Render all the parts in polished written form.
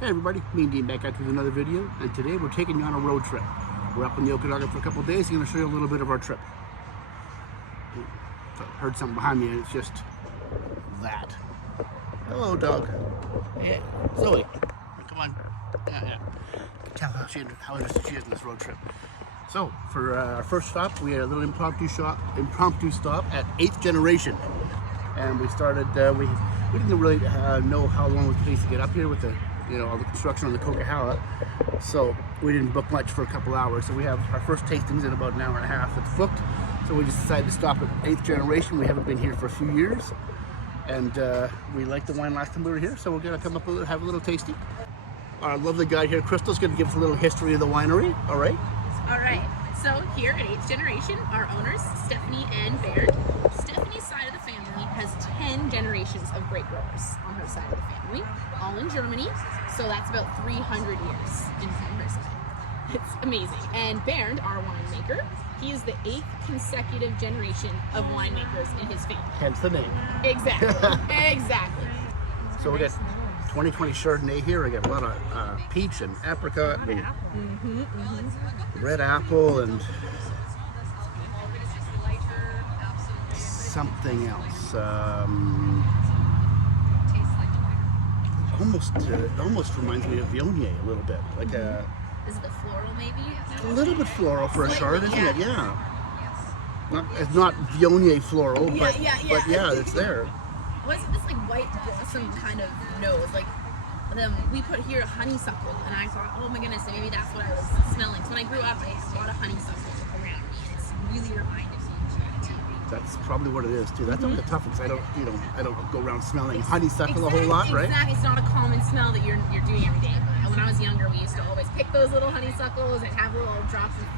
Hey everybody, me and Dean back out with another video, and today we're taking you on a road trip. We're up in the Okanagan for a couple of days. I'm going to show you a little bit of our trip. I heard something behind me and it's just that. Hello dog. Yeah, Zoe. Come on. Yeah. Tell how interested she is in this road trip. So, for our first stop, we had a little impromptu stop at 8th Generation. And we started, we didn't really know how long it would take to get up here with the all the construction on the Coquihalla, so we didn't book much for a couple hours. So we have our first tastings in about an hour and a half. It's booked, so we just decided to stop at 8th Generation. We haven't been here for a few years, and we liked the wine last time we were here, so we're going to come up and have a little tasting. Our lovely guide here, Crystal's going to give us a little history of the winery. All right. So here at 8th Generation, our owners, Stephanie and Bernd. Stephanie's side of the family has 10 generations of grape growers on her side of the family, all in Germany. So that's about 300 years in her side. It's amazing. And Bernd, our winemaker, he is the 8th consecutive generation of winemakers in his family. Hence the name. Exactly. Exactly. So we got 2020 Chardonnay here. We got a lot of peach and apricot and red apple and something else. Almost reminds me of Viognier a little bit. Like a. Is it the floral maybe? A little bit floral for a Chard, isn't it? Yeah. It's not Viognier floral, but yeah, it's there. What's this like white blossom kind of nose? Like we put here honeysuckle, and I thought, oh my goodness, maybe that's what I was smelling. So when I grew up, I had a lot of honeysuckle around me, and it's really reminded me of tea. That's probably what it is too. That's not the toughest. I don't go around smelling honeysuckle a whole lot, right? Exactly. It's not a common smell that you're doing every day. But when I was younger, we used to always pick those little honeysuckles and have little drops of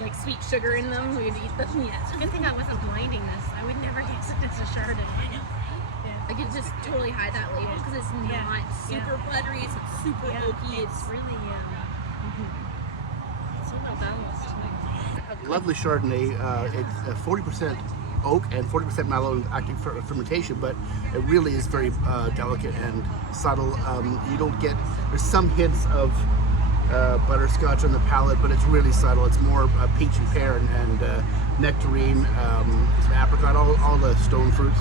like sweet sugar in them. We'd eat them. Yeah. It's a good thing I wasn't blinding this. I would never taste it as a Chardonnay. I could just totally hide that label because it's not super buttery, it's super oaky. It's really so well balanced. Lovely Chardonnay. It's 40% oak and 40% mellow and active fermentation, but it really is very delicate and subtle. You don't get, there's some hints of butterscotch on the palate, but it's really subtle. It's more peach and pear and nectarine, some apricot, all the stone fruits.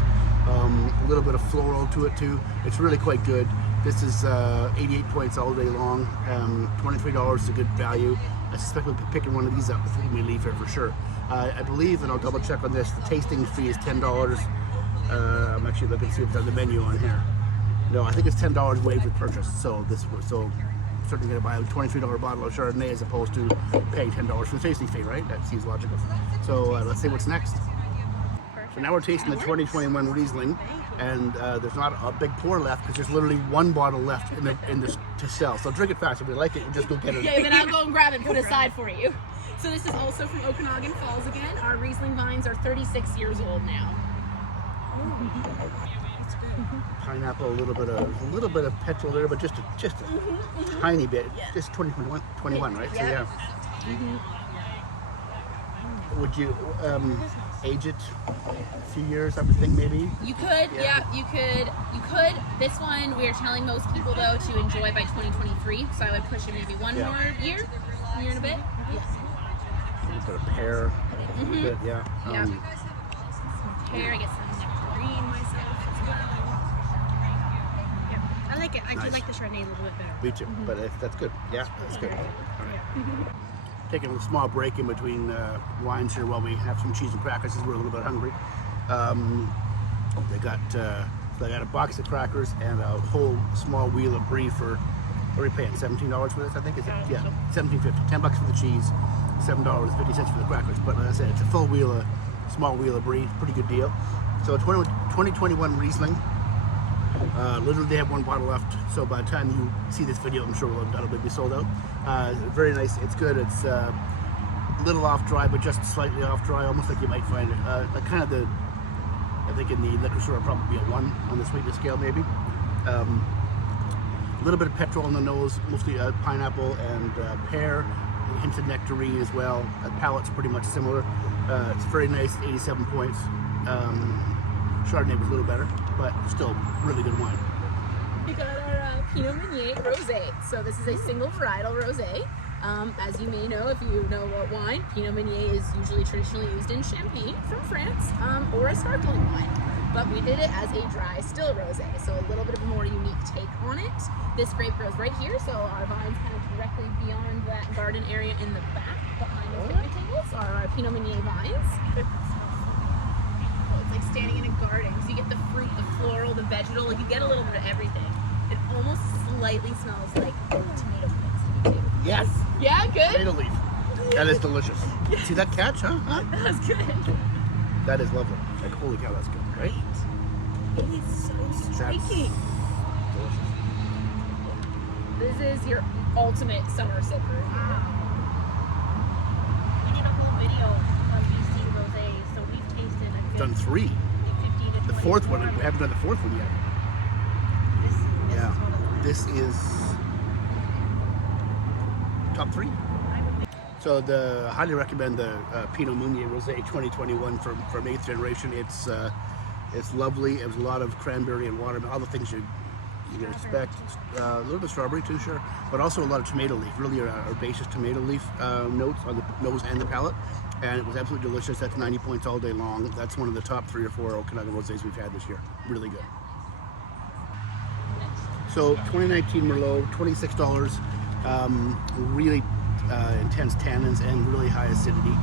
A little bit of floral to it too. It's really quite good. This is 88 points all day long. $23 is a good value. I suspect we'll be picking one of these up before we leave here for sure. I believe, and I'll double check on this, the tasting fee is $10. I'm actually looking to see if it's on the menu on here. No, I think it's $10 waived with purchase. So I'm certainly going to buy a $23 bottle of Chardonnay as opposed to paying $10 for the tasting fee, right? That seems logical. So let's see what's next. So now we're tasting the 2021 Riesling, and there's not a big pour left because there's literally one bottle left in this to sell. So drink it fast. If you like it, you just go get it. Yeah, then I'll go and grab it and put it aside for you. So this is also from Okanagan Falls again. Our Riesling vines are 36 years old now. Pineapple, a little bit of petrol there, but just a tiny bit. Just 21, right? Yeah. So yeah. Would you age it a few years, I would think maybe? You could, you could. This one we are telling most people though to enjoy by 2023, so I would push it maybe one more year and a bit. A little bit of pear, a little bit, pear, I get some nectarine myself. I like it. I do like the Chardonnay a little bit better. Me too, but that's good. Yeah, that's good. All right. Taking a small break in between wines here while we have some cheese and crackers because we're a little bit hungry. They got a box of crackers and a whole small wheel of brie for, what are we paying, $17 for this, I think? Is it? Yeah, $17.50. $10 for the cheese, $7.50 for the crackers. But like I said, it's a small wheel of brie, pretty good deal. So 2021 Riesling. Literally they have one bottle left, so by the time you see this video, I'm sure that'll be sold out. Very nice. It's good. It's a little off dry, but just slightly off dry, almost like you might find it. I think in the liquor store, it'll probably be a 1 on the sweetness scale, maybe. A little bit of petrol on the nose, mostly pineapple and pear, hints of nectarine as well. The palate's pretty much similar. It's very nice, 87 points. Chardonnay was a little better, but still really good wine. We got our Pinot Meunier Rosé. So this is a single varietal rosé. As you may know, if you know about wine, Pinot Meunier is usually traditionally used in Champagne from France, or a sparkling wine. But we did it as a dry still rosé, so a little bit of a more unique take on it. This grape grows right here, so our vines kind of directly beyond that garden area in the back, behind those picnic tables, are our Pinot Meunier vines. So it's like standing in a garden, so you get the fruit, the floral, the vegetal, like you get a little bit of everything. It almost slightly smells like tomato plants. Yes. Yeah, good? Tomato leaf. That is delicious. See that catch, huh? That was good. That is lovely. Like, holy cow, that's good, right? It is so striking. Delicious. This is your ultimate summer sipper. We did a whole video on BC rosés, so we've tasted a good Done 3. 15 to 20. The fourth one, we haven't done the fourth one yet. This Yeah. is one of the This is top 3. So the highly recommend the Pinot Meunier Rosé 2021 from 8th generation. It's lovely. It was a lot of cranberry and watermelon, all the things you expect. A little bit of strawberry too, sure, but also a lot of tomato leaf. Really, a herbaceous tomato leaf notes on the nose and the palate, and it was absolutely delicious. That's 90 points all day long. That's one of the top 3 or 4 Okanagan rosés we've had this year. Really good. So 2019 Merlot, $26. Really intense tannins and really high acidity,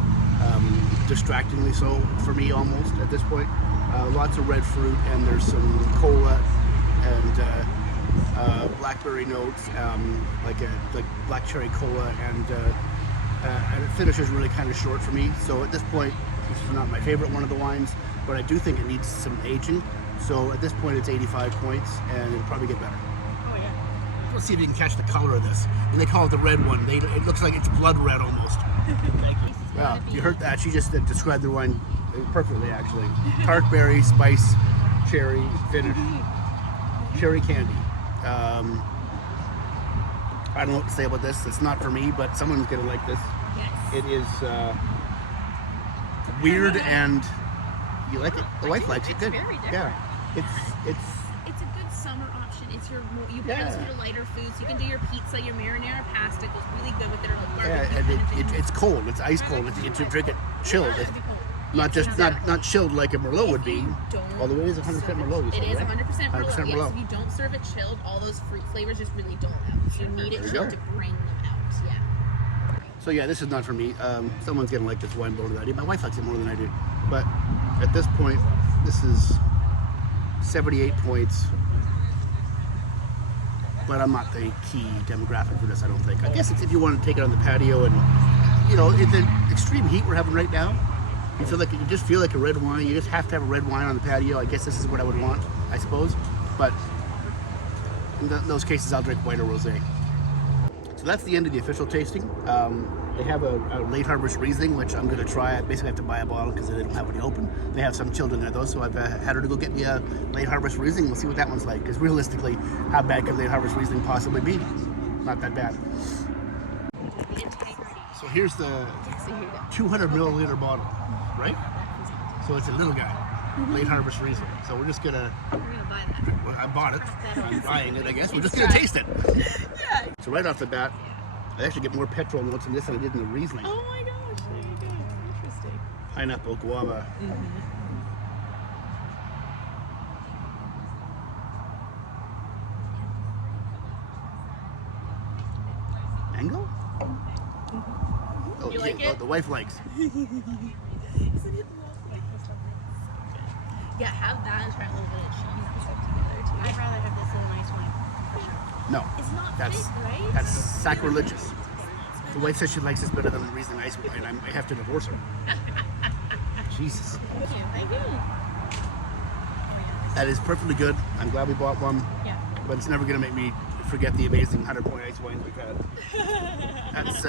distractingly so for me almost at this point. Lots of red fruit, and there's some cola and blackberry notes, like black cherry cola, and it finishes really kind of short for me. So at this point, this is not my favorite one of the wines, but I do think it needs some aging. So at this point, it's 85 points, and it'll probably get better. Let's see if you can catch the color of this. And they call it the red one. It looks like it's blood red almost. Wow, you heard that? She just described the wine perfectly, actually. Tart berry, spice, cherry, finish, cherry candy. I don't know what to say about this. It's not for me, but someone's gonna like this. Yes. It is weird, and you like it. The wife likes it. It's Good. very different. Yeah, it's. It's a good summer option. It's your you put it with your lighter foods. You can do your pizza, your marinara pasta. It goes really good with it, or like barbecue. Yeah, and kind of thing. it's cold. It's ice cold. You drink it chilled. It has to be cold. Not just not chilled like a Merlot would be. Although it is 100% Merlot. You It said, is right? 100% Merlot. 100% Yes, Merlot. if you don't serve it chilled, all those fruit flavors just really dull out. So you need it There you chilled go. to bring them out. Yeah. So yeah, this is not for me. Someone's gonna like this wine more than I do. My wife likes it more than I do. But at this point, this is 78 points. But I'm not the key demographic for this, I don't think. I guess it's if you want to take it on the patio, and in the extreme heat we're having right now, you just feel like a red wine. You just have to have a red wine on the patio. I guess this is what I would want, I suppose. But in those cases, I'll drink white or rosé. So that's the end of the official tasting. They have a late harvest Riesling, which I'm going to try. I basically have to buy a bottle because they don't have any open. They have some chilled in there though, so I've had her to go get me a late harvest Riesling. We'll see what that one's like. Because realistically, how bad could late harvest Riesling possibly be? Not that bad. So here's the 200 milliliter bottle, right? So it's a little guy, late harvest Riesling. So we're just gonna. We're gonna buy that. Well, I bought it. I'm buying it, I guess. We're just gonna taste it. Yeah. So right off the bat, I actually get more petrol notes in this than I did in the Riesling. Oh my gosh, there you go. Interesting. Pineapple, guava. Mango? Oh, You like yeah, it? the wife likes. Isn't it lovely? Yeah, have that and try a little bit of cheese and stuff together too. I'd rather have this in a nice wine. No, It's not that's thick, right? that's sacrilegious. The wife says she likes this better than the Riesling ice wine. I might have to divorce her. Jesus. Thank you. That is perfectly good. I'm glad we bought one, Yeah. but it's never going to make me forget the amazing 100-point ice wines we've had. That's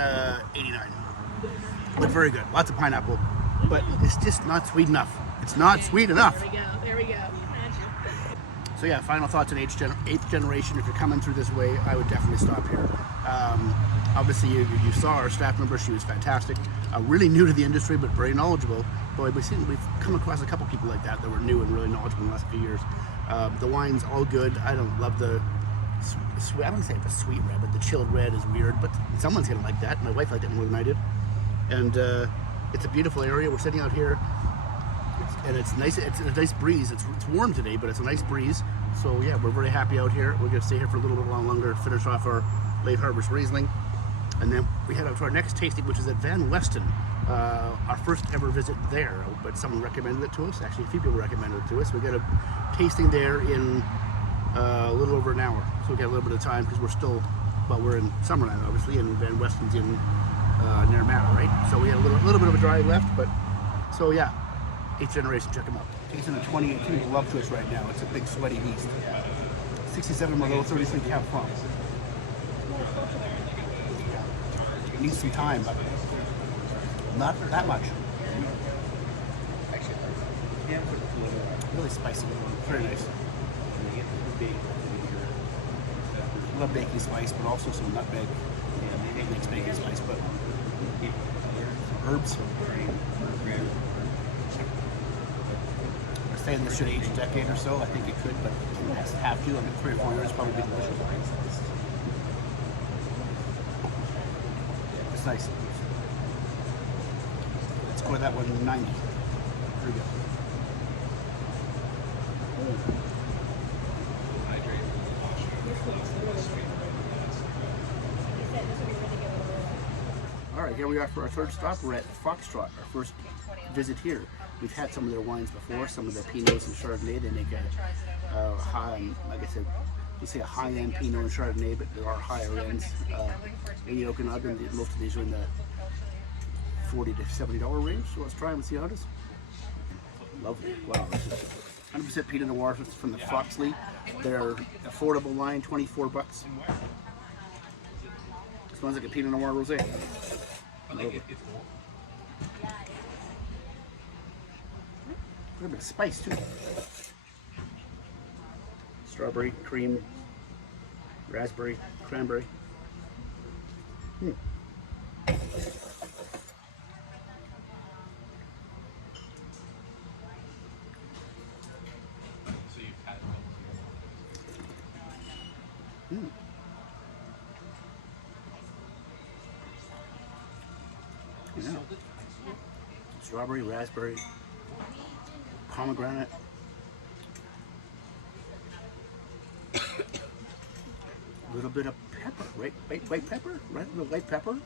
89. But very good. Lots of pineapple. But it's just not sweet enough. It's not sweet enough. There we go. There we go. So yeah, final thoughts on eighth generation. If you're coming through this way, I would definitely stop here. Obviously, you saw our staff member. She was fantastic. Really new to the industry, but very knowledgeable. Boy, we've come across a couple people like that were new and really knowledgeable in the last few years. The wine's all good. I don't love the sweet. I wouldn't say it's a sweet red, but the chilled red is weird. But someone's gonna like that. My wife liked it more than I did. And it's a beautiful area. We're sitting out here, and it's nice. It's a nice breeze. It's warm today, but it's a nice breeze. So yeah, we're very happy out here. We're gonna stay here for a little bit longer, finish off our late harvest Riesling, and then we head out to our next tasting, which is at Van Westen. Our first ever visit there, but someone recommended it to us. Actually, a few people recommended it to us. We got a tasting there in a little over an hour, so we got a little bit of time because we're in summer now, obviously, and Van Westen's in Naramata, right? So we had a little bit of a drive left, but so yeah, 8th generation, check them out. Tasting a 2018 Love Twist right now. It's a big sweaty beast. 67 Merlot, 33 Cab Franc. It needs some time, but not that much. Really spicy, very nice. I love baking spice, but also some nutmeg. It makes baking spice, but herbs. I was saying this should age a decade or so. I think it could, but it has to have to. I mean, 3 or 4 years probably be delicious. It's nice. Let's go with that one 90. Here we go. All right, here we are for our third stop. We're at Foxtrot, our first visit here. We've had some of their wines before, some of their Pinots and Chardonnay. They make a high, like I said, you say a high-end Pinot and Chardonnay, but there are higher ends. In the Okanagan, most of these are in the $40 to $70 range. So let's try them and see how it is. Lovely. Wow, this is 100% Pinot Noir from the Foxley. Their affordable line, $24. Smells like a Pinot Noir rosé. A little bit of spice too. Strawberry, cream, raspberry, cranberry. Yeah. Strawberry, raspberry, pomegranate. A little bit of pepper, right? White pepper, right? A little white pepper.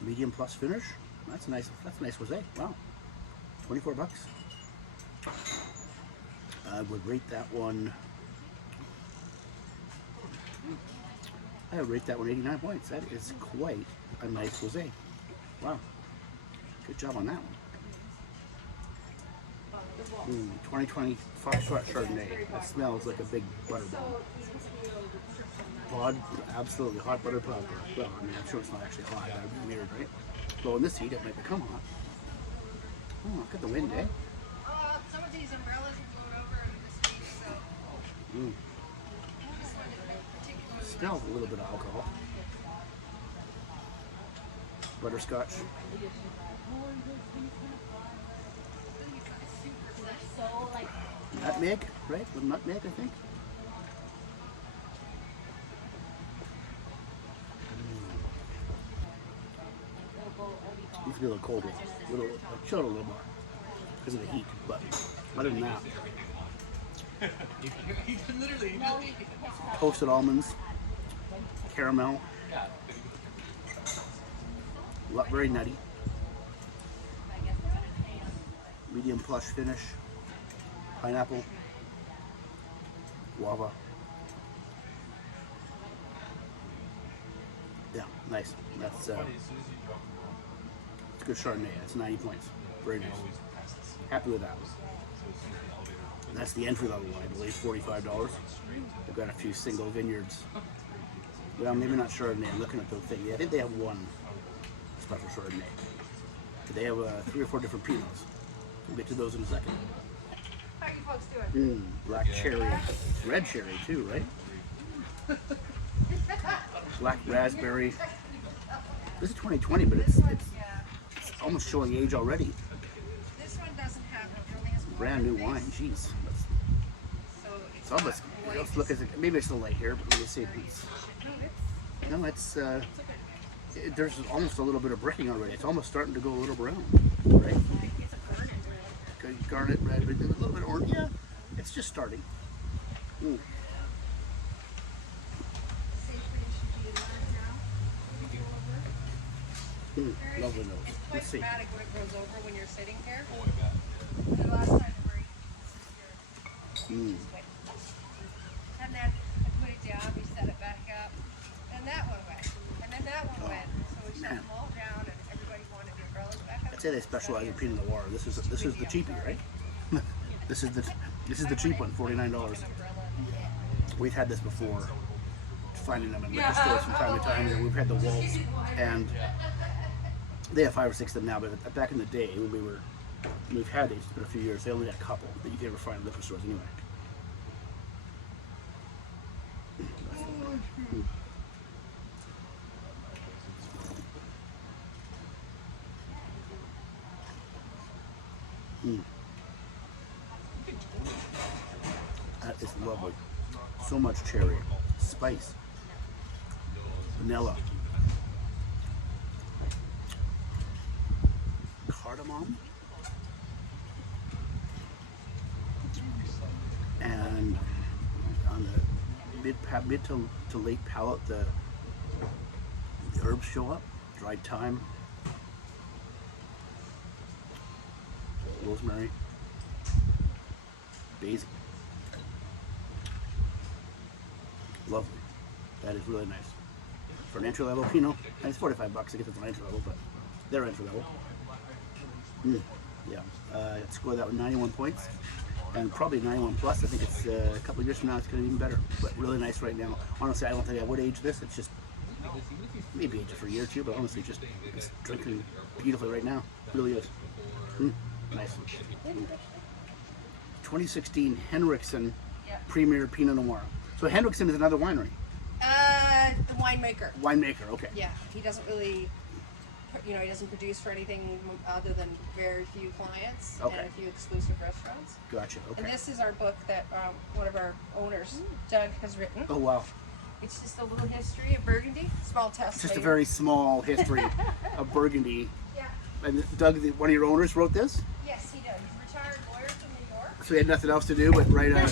Medium plus finish. That's a nice rosé. Wow, $24. I would rate that one. I would rate that one 89 points. That is quite a nice rosé. Wow, good job on that one. 2020 Foxtrot Chardonnay. That smells like a big butter bomb. Hot, absolutely hot buttered popcorn. Well, I mean, I'm sure it's not actually hot. That would be weird, right? Well, in this heat, it might become hot. Oh, look at the wind, eh? Some of these umbrellas have blown over this week, so. Smells a little bit of alcohol. Butterscotch. Nutmeg, right? With nutmeg, I think. Needs to be a little colder. Chill it a little more because of the heat. But other than that, toasted almonds, caramel, very nutty, medium plush finish, pineapple, guava. Yeah, nice. That's it's good Chardonnay. That's 90 points. Very nice. Happy with that. And that's the entry level, I believe, $45. They've got a few single vineyards. Well, maybe not Chardonnay. I'm looking at the thing. Yeah, I think they have one special Chardonnay. But they have 3 or 4 different Pinots. We'll get to those in a second. How are you folks doing? Black cherry. Red cherry too, right? Black raspberry. This is 2020, but it's almost showing age already. This one doesn't have it. It only has Brand new wine. Jeez. so It's almost, let's look at it. Maybe it's the light here, but let me see. No, it's, there's almost a little bit of bricking already. It's almost starting to go a little brown, right? It's a garnet red. Garnet red, but a little bit orange. Yeah, it's just starting. Mm. Lovely nose. It's quite Let's see. dramatic when it grows over when you're sitting here. Oh, I bet. The last time we Mm. and then I put it down, we set it back up, and that one went, and then that one went. So we set them all down, and everybody wanted the umbrellas back up. I'd say they specialize in Pinot Noir. This is the cheapie, right? This is the cheap one, $49. We've had this before, finding them in liquor stores from time to time. And we've had the Waltz, and they have 5 or 6 of them now. But back in the day, when we've had these for a few years, they only had a couple that you could ever find in liquor stores anyway. That is lovely. So much cherry, spice, vanilla, cardamom, and on the mid to late palate, the herbs show up. Dried thyme, rosemary, basil. Lovely. That is really nice. For an entry level Pinot, and it's $45 to get to the entry level, but they're entry level. Yeah, I'd score that with 91 points, and probably 91 plus. I think it's a couple of years from now it's going to be even better. But really nice right now. Honestly, I don't think I would age this. It's just maybe age it for a year or two, but honestly, it's drinking beautifully right now. It really is. Nice. 2016 Henriksen Premier Pinot Noir. So Henriksen is another winery. The winemaker. Winemaker, okay. Yeah, he doesn't really, he doesn't produce for anything other than very few clients Okay. and a few exclusive restaurants. Gotcha, And okay. this is our book that one of our owners, Doug, has written. Oh, wow. It's just a little history of Burgundy. Small test. Just a later. very small history of Burgundy. Yeah. And Doug, one of your owners, wrote this? Yes, he does. He's a retired lawyer from New York. So he had nothing else to do but write a... Well, he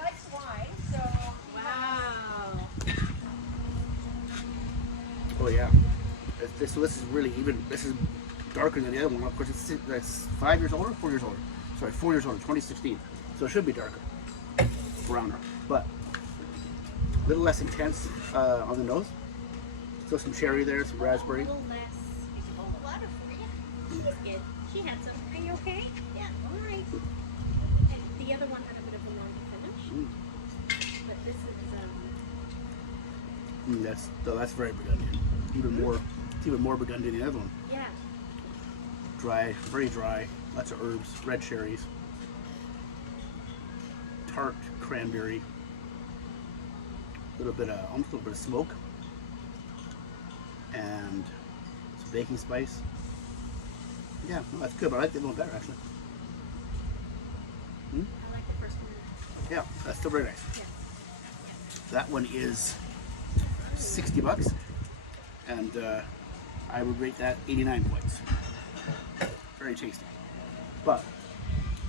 likes wine, so. Wow. Oh, yeah. So this is really even... This is darker than the other one. Of course, that's 5 years older? 4 years older. Sorry, 4 years older, 2016. So it should be darker. Browner. But a little less intense on the nose. Still some cherry there, some raspberry. A little less. A whole water for you. She's good. She had some. Are you okay? Yeah. All right. And the other one had a bit of a longer finish, but this is That's very Burgundian. It's even more Burgundian than the other one. yeah. Dry, very dry. Lots of herbs, red cherries, tart cranberry, almost a little bit of smoke, and some baking spice. Yeah, no, that's good. But I like the other one better actually. I like the first one. Yeah, that's still very nice. Yeah. That one is $60, and I would rate that 89 points. Very tasty. But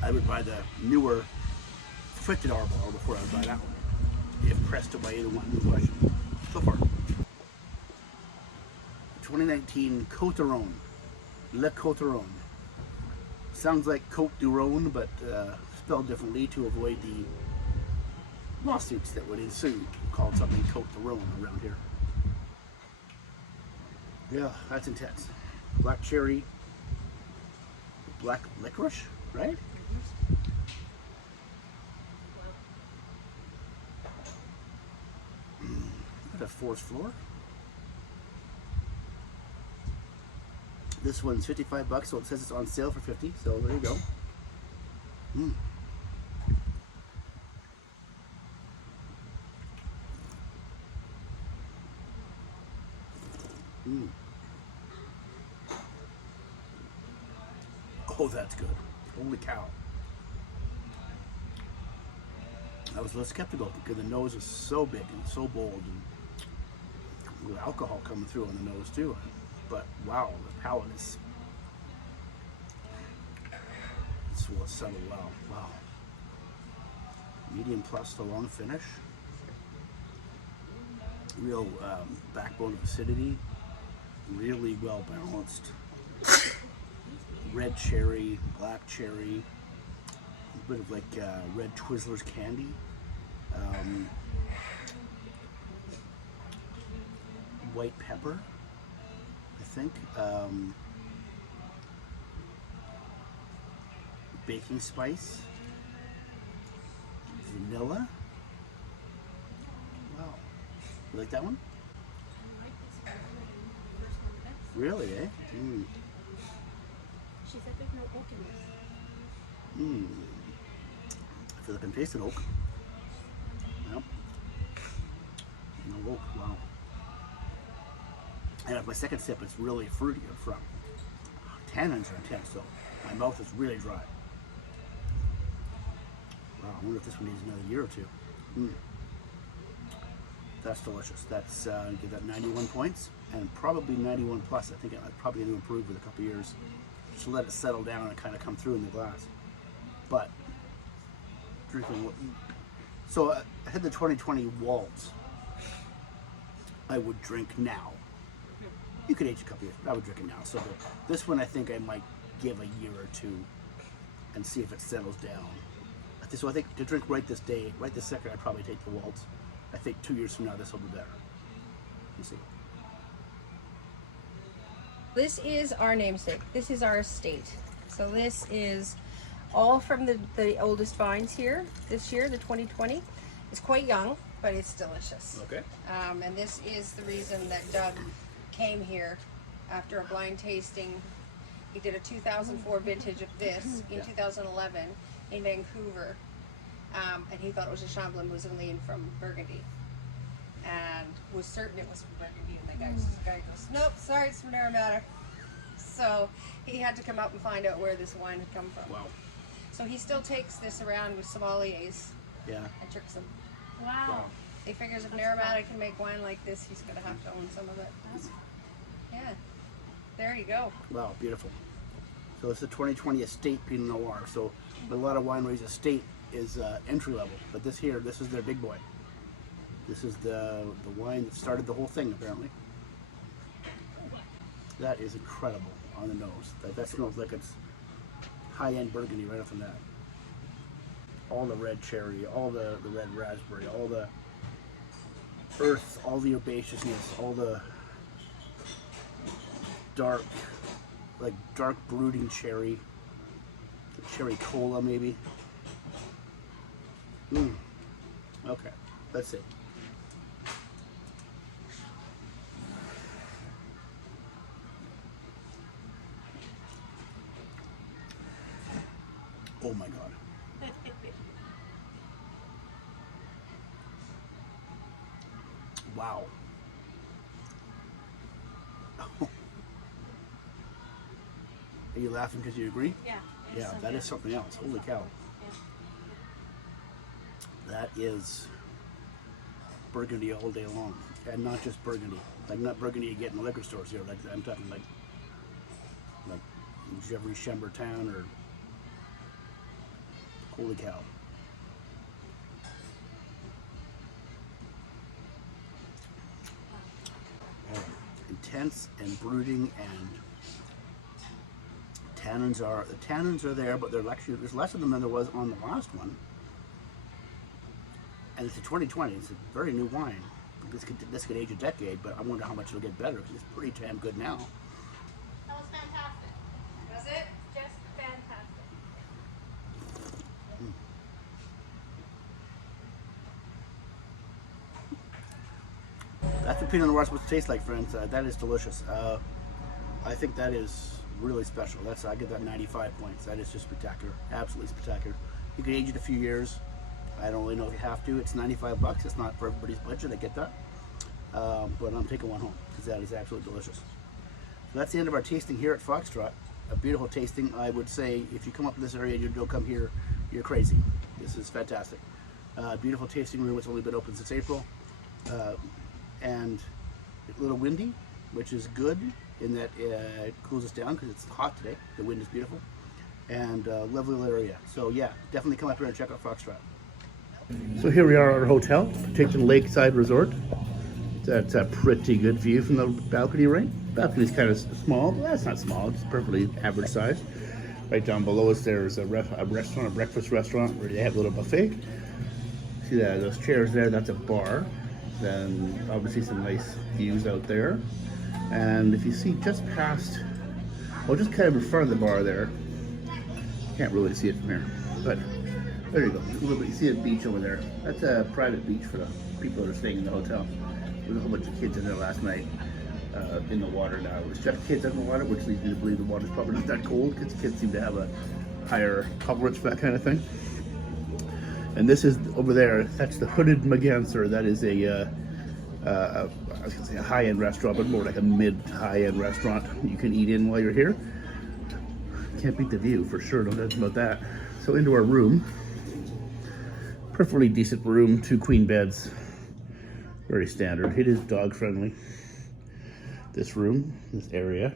I would buy the newer $50 bottle before I would buy that one, if pressed to buy either one in question. So far. 2019 Côte d'Aron. Le Côte d'Aron. Sounds like Côte du Rhône, but spelled differently to avoid the lawsuits that would ensue. Called something Côte du Rhône around here. Yeah, that's intense. Black cherry, black licorice, right? Is that a forest floor? This one's $55, so it says it's on sale for $50. So there you go. Oh, that's good. Holy cow. I was a little skeptical because the nose is so big and so bold, and with alcohol coming through on the nose too. But wow, the palate is well settled well. Wow. Medium plus to long finish. Real backbone of acidity. Really well balanced. Red cherry, black cherry, a bit of like red Twizzlers candy. White pepper, I think. Baking spice. Vanilla. Wow. You like that one? I like this one. First one the best. Really, eh? She said there's no oak in this. I feel like I'm tasting oak. Yep. No oak, wow. And at my second sip, it's really fruity up front. Tannins are intense though. My mouth is really dry. Wow, I wonder if this one needs another year or two. That's delicious. That's, give that 91 points and probably 91 plus. I think I'm probably going to improve with a couple years. Just let it settle down and kind of come through in the glass. But, drinking, so I had the 2020 Waltz. I would drink now. You could age a couple years, but I would drink it now. So this one I think I might give a year or two and see if it settles down. So I think to drink right this day, right this second, I'd probably take the Waltz. I think 2 years from now, this will be better. We'll see. This is our namesake. This is our estate. So this is all from the oldest vines here this year, the 2020. It's quite young, but it's delicious. Okay. And this is the reason that Doug came here after a blind tasting. He did a 2004 vintage of this in 2011 in Vancouver. And he thought it was a Chamblin Mousseline from Burgundy. And was certain it was from Burgundy. And the guy goes, nope, sorry, it's from Aromata. So he had to come up and find out where this wine had come from. Wow. So he still takes this around with sommeliers Yeah. and tricks them. Wow. He figures if Aromata can make wine like this, he's going to have to own some of it. Yeah. There you go. Wow, beautiful. So it's the 2020 Estate Pinot Noir. So a lot of wineries, Estate is entry level, but this is their big boy. This is the wine that started the whole thing, apparently. That is incredible on the nose. That smells like it's high-end Burgundy right off the bat. All the red cherry, all the red raspberry, all the earth, all the herbaceousness, all the dark brooding cherry cola maybe. Okay, let's see. Oh my God. Wow. Are you laughing because you agree? Yeah. Yeah, that is something else. Holy cow. That is Burgundy all day long. And not just Burgundy. Like not Burgundy you get in the liquor stores here. Like I'm talking like Jeffrey Chambertin or holy cow. Intense and brooding, and tannins are there, but there's less of them than there was on the last one. And it's a 2020. It's a very new wine. This could age a decade, but I wonder how much it'll get better because it's pretty damn good now. That was fantastic. Was it? Just fantastic. That's what Pinot Noir is supposed to taste like, friends. That is delicious. I think that is really special. I give that 95 points. That is just spectacular. Absolutely spectacular. You can age it a few years. I don't really know if you have to. It's $95. It's not for everybody's budget. I get that. But I'm taking one home because that is absolutely delicious. So that's the end of our tasting here at Foxtrot. A beautiful tasting. I would say if you come up to this area and you don't come here, you're crazy. This is fantastic. Beautiful tasting room. It's only been open since April. And a little windy, which is good in that it cools us down because it's hot today. The wind is beautiful. And lovely little area. So yeah, definitely come up here and check out Foxtrot. So here we are at our hotel, Penticton Lakeside Resort. That's a pretty good view from the balcony, right? Balcony's kind of small, but that's not small, it's perfectly average size. Right down below us there's a restaurant, a breakfast restaurant where they have a little buffet. See that, those chairs there, that's a bar. Then obviously some nice views out there. And if you see just past, well, just kind of in front of the bar there, can't really see it from here, but there you go. A little bit, you see a beach over there. That's a private beach for the people that are staying in the hotel. There was a whole bunch of kids in there last night in the water now. It was just kids in the water, which leads me to believe the water's probably not that cold because kids seem to have a higher tolerance for that kind of thing. And this is over there, that's the Hooded Maganser. That is I was gonna say a high-end restaurant, but more like a mid-high-end restaurant you can eat in while you're here. Can't beat the view for sure, no doubt about that. So into our room. Perfectly decent room, 2 queen beds. Very standard. It is dog friendly. This room, this area,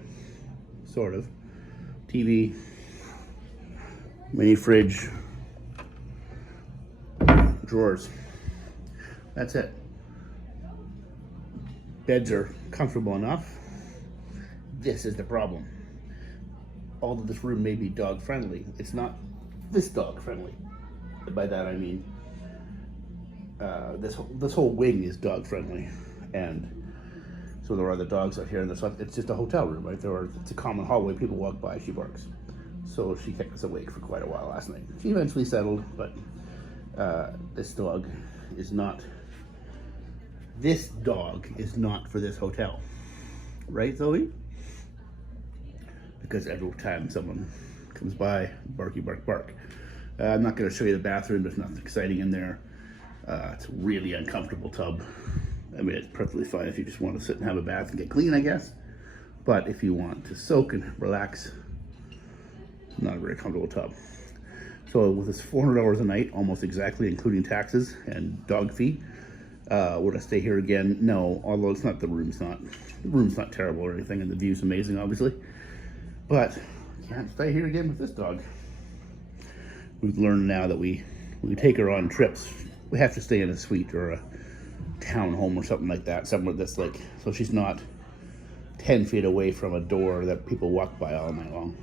sort of. TV, mini fridge, drawers. That's it. Beds are comfortable enough. This is the problem. Although this room may be dog friendly, it's not this dog friendly. By that I mean this whole wing is dog friendly, and so there are other dogs out here, and it's just a hotel room, right? It's a common hallway. People walk by, she barks. So she kept us awake for quite a while last night. She eventually settled, but this dog is not for this hotel, right, Zoe? Because every time someone comes by, barky bark bark. I'm not going to show you the bathroom. There's nothing exciting in there. It's a really uncomfortable tub. I mean, it's perfectly fine if you just want to sit and have a bath and get clean, I guess. But if you want to soak and relax, not a very comfortable tub. So with this $400 a night, almost exactly, including taxes and dog fee, would I stay here again? No, although it's not, the room's not terrible or anything, and the view's amazing, obviously. But can't stay here again with this dog. We've learned now that we take her on trips, we have to stay in a suite or a town home or something like that, somewhere that's like, so she's not 10 feet away from a door that people walk by all night long.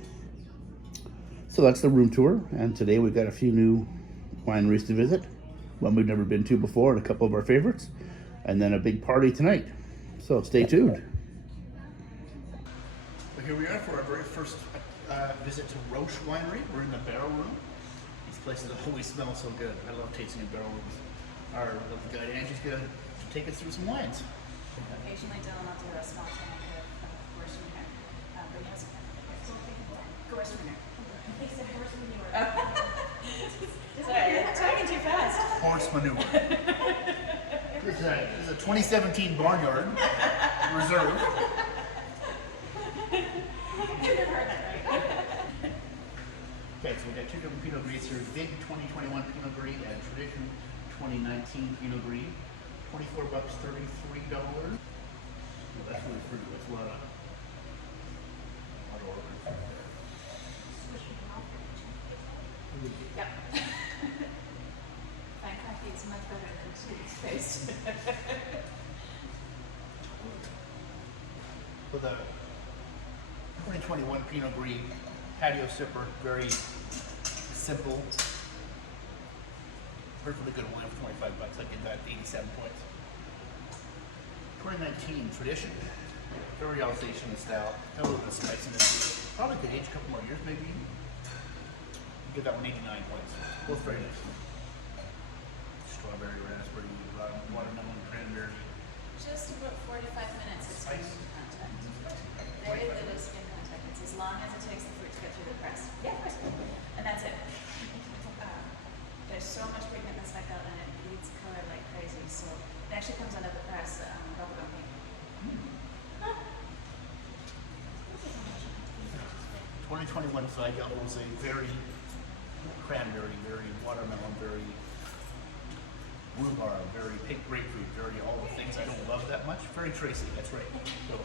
So that's the room tour, and today we've got a few new wineries to visit, one we've never been to before and a couple of our favorites, and then a big party tonight. So stay tuned. Well, here we are for our very first visit to Roche Winery. We're in the barrel room. These places always smell so good. I love tasting in barrel rooms. Our lovely guide Angie's going to take us through some wines. Occasionally Dylan will do a small tank of horse manure, but he hasn't horse manure. He said horse manure. Sorry, I'm talking too fast. Horse manure. This is a 2017 Barnyard Reserve. Okay, so we've got 2 different Pinot Gris here. Big 2021 Pinot Gris and Tradition 2019 Pinot Gris. $24, $33. Well, that's really pretty. That's a lot of orders. Yep. Fine coffee is much better than sweet paste. For the 2021 Pinot Gris patio sipper, very simple, perfectly good wine for $25. I give that 87 points. 2019 Tradition, very Alsatian style, a little bit of spiciness to it. Probably could age a couple more years, maybe. Give that one 89 points. Both very nice. Strawberry, raspberry, watermelon, cranberry. Just about 45 minutes of skin contact. Very little skin contact. It's as long as it takes the fruit to get through the press. Yeah, of course. And that's it. There's so much pigment stuck out and it bleeds color like crazy. So it actually comes out of the press bubblegum pink. 2021 Zygal was a very cranberry, very watermelon, very rhubarb, very pink grapefruit, very all the things I don't love that much. Very Tracy, that's right. So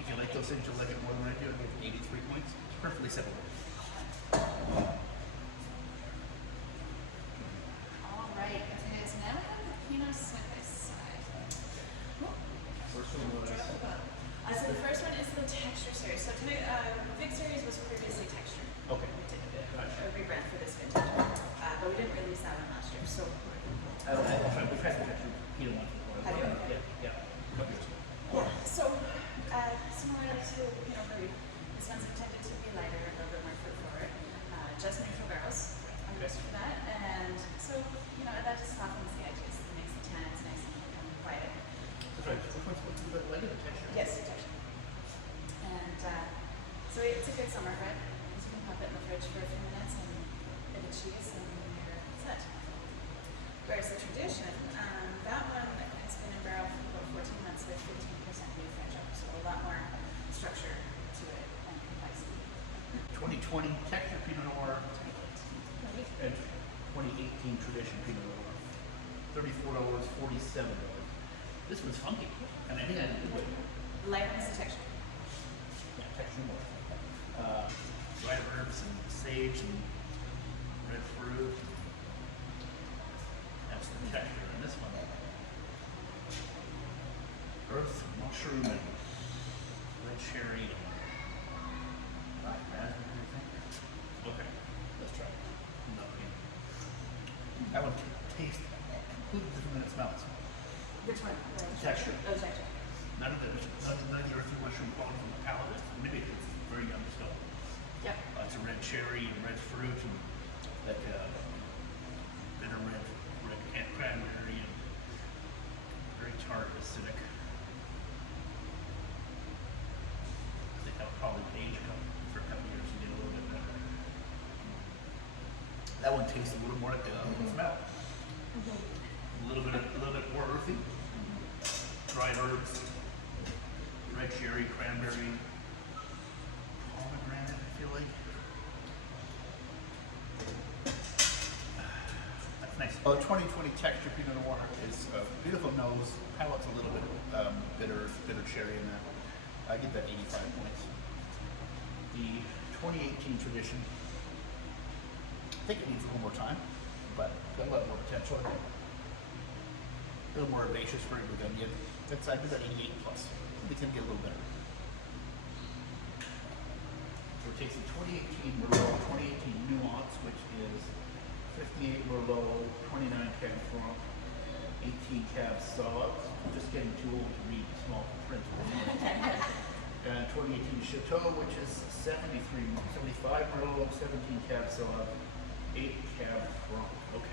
if you like those things, you'll like it more than I do. I give 83 points. It's perfectly simple. All right, it is now the Pinot with this side. First one was So the first one is the texture series. So today, Big Series was previously texture. okay. We did a rebrand for this vintage, but we didn't release that one last year. So We've had the texture Pinot one before. Have you? Yeah. Couple years ago. so similar to Pinot Noir, this one's intended to be lighter, a little bit more fruit forward. Just neutral barrels are used for that, and so that just softens the edges. It makes the tannins nice and quiet. That's right. What's the lighter the texture? Yes, it does. And so it's a good summer bread. You can pop it in the fridge for a few minutes and bit of cheese and you're set. Whereas the tradition, that one has been in barrel for about 14 months with 15% new French oak, so a lot more structure to it and complexity. 2020 texture Pinot Noir and 2018 tradition Pinot Noir. $34, $47. This one's funky, and I think I did it. Lightness and texture. Yeah, texture more. Dried herbs and sage and red fruit. That's the texture in this one. Earth, mushroom, and red cherry, and black raspberry, I think. Okay, let's try it. Nothing. That one tastes completely different than it smells. Which one? Texture. Oh, texture. None of the earthy mushroom quality from the palate. Maybe it's very young still. Yep. It's a red cherry and red fruit and like bitter red cranberry and very tart, acidic. I think I'll probably age for a couple years and get a little bit better. That one tastes a little more like the smell. A little bit more earthy. Dried herbs, red cherry, cranberry, pomegranate, I feel like. That's nice. 2020 texture Pinot Noir is a beautiful nose. Palate's a little bit bitter cherry in that. I give that 85 points. The 2018 tradition, I think it needs a little more time, but got a lot more potential. A little more herbaceous for a Burgundian. That's I give that 88 plus. It's gonna get a little better. So we're tasting 2018 Merlot, 2018 Nuance, which is 58 Merlot, 29 Cab Franc, 18 Cab Sauv. I'm just getting too old to read the small print. And 2018 Chateau, which is 75 Merlot, 17 Cab Sauv, 8 Cab Franc. Okay.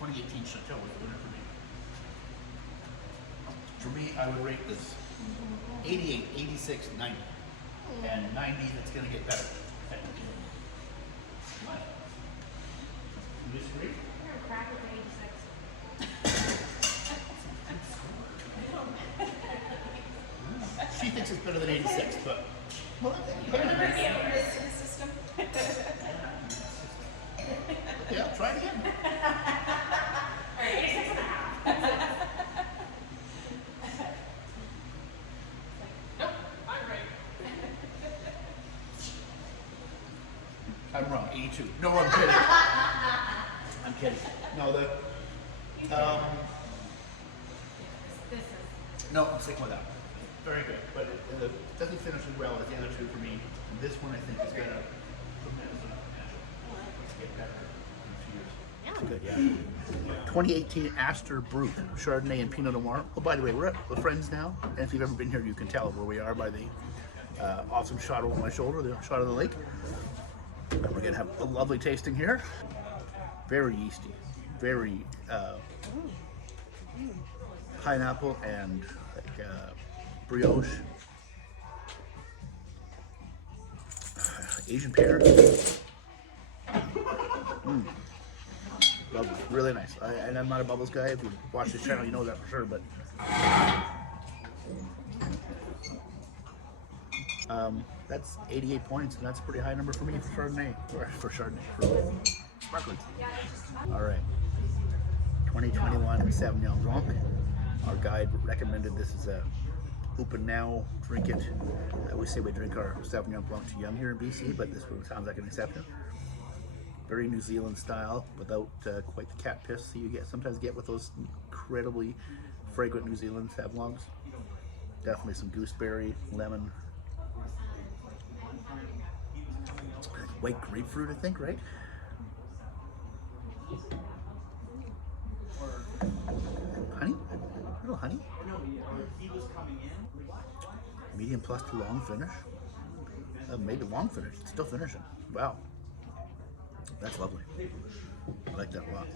2018 Chateau was the winner for me. For me, I would rate this 88, 86, 90. And 90, that's going to get better. Okay. You disagree? You're a crack with 86. She thinks it's better than 86, but... Well, System. yeah, try it again. Alright, 86.5. Nope, I'm right. I'm wrong, 82. No, I'm kidding. I'm kidding. No, no, I'm sticking with that. Very good, but it doesn't finish as well as the other two for me. And this one I think is gonna get better in a few years. Good, yeah. 2018 Aster Brut, Chardonnay and Pinot Noir. Oh, by the way, we're at the Frenz now, and if you've ever been here, you can tell where we are by the awesome shot over my shoulder, the shot of the lake. And we're gonna have a lovely tasting here. Very yeasty, very pineapple and like brioche, Asian pear. Lovely, really nice. And I'm not a bubbles guy. If you watch this channel, you know that for sure. But that's 88 points, and that's a pretty high number for me for Chardonnay. For Chardonnay. Sparkling. All right. 2021 Sauvignon Blanc. Our guide recommended this as a open now, drink it. I always say we drink our Sauvignon Blanc too young here in BC, but this one sounds like an exception. Very New Zealand style, without quite the cat piss that you sometimes get with those incredibly fragrant New Zealand Sauvignon. Definitely some gooseberry, lemon, white grapefruit, I think, right? Honey? A little honey? Medium plus to long finish. Maybe long finish. It's still finishing. Wow. That's lovely. I like that a lot.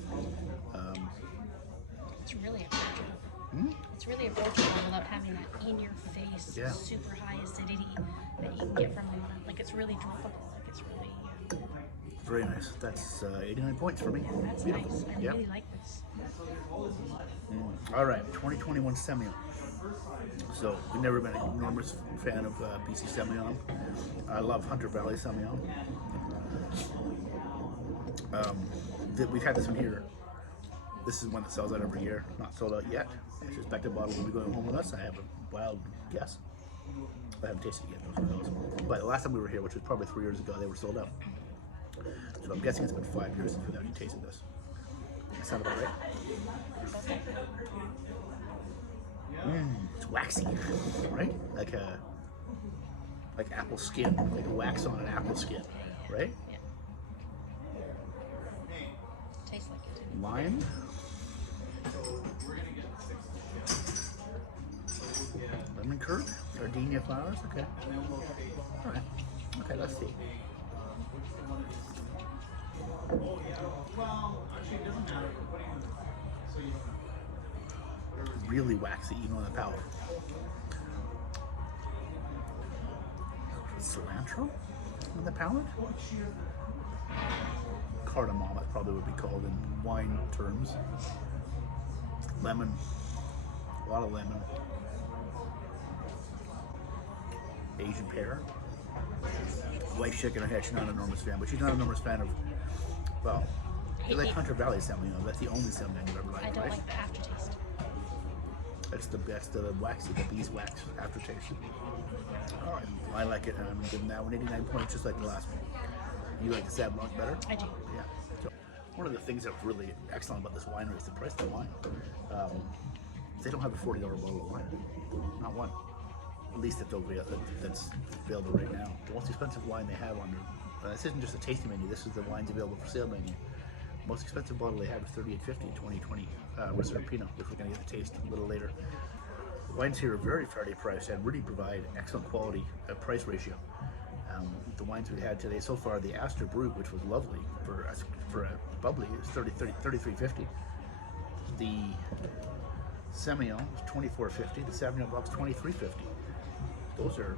It's really approachable. It's really approachable without having that in your face, Yeah. super high acidity that you can get from like it's really drinkable. Like it's really Very nice. That's 89 points for me. that's Beautiful. nice. I Yep. really like this. All right, 2021 Semillon. So, we've never been an enormous fan of BC Semillon. I love Hunter Valley Semillon. We've had this one here. This is one that sells out every year. Not sold out yet. I suspect a bottle will be going home with us. I have a wild guess. I haven't tasted it yet, though, who knows. But the last time we were here, which was probably 3 years ago, they were sold out. So I'm guessing it's been 5 years since we've actually tasted this. That sound about right? It's waxy, right? Like apple skin, like wax on an apple skin, right? Yeah. Tastes like it. Lime. Lemon curd, gardenia flowers, okay. All right, okay, let's see. Really waxy, even on the palate. Cilantro on the palate? Cardamom, it probably would be called in wine terms. Lemon, a lot of lemon. Asian pear. Wife's shaking her head, she's not an enormous fan, but she's not an enormous fan of, well, you like Hunter Valley Semillon, that's the only Semillon you've ever liked, I don't right? like the aftertaste. That's the best of the waxy, the beeswax aftertaste. All right, I like it, and I'm giving that one 89 points, just like the last one. You like the Sauv Blanc better? I do. Yeah. So one of the things that's really excellent about this winery is the price of the wine. They don't have a $40 bottle of wine, not one. At least that's available right now. The most expensive wine they have on their, this isn't just a tasting menu, this is the wines available for sale menu. Most expensive bottle they have is $38.50 in 2020 Reserve Pinot, which we're going to get the taste a little later. The wines here are very fairly priced and really provide excellent quality price ratio. The wines we had today so far, the Astor Brut, which was lovely for a bubbly, is $33.50. The Semillon is $24.50. The Sauvignon Blanc is $23.50. Those are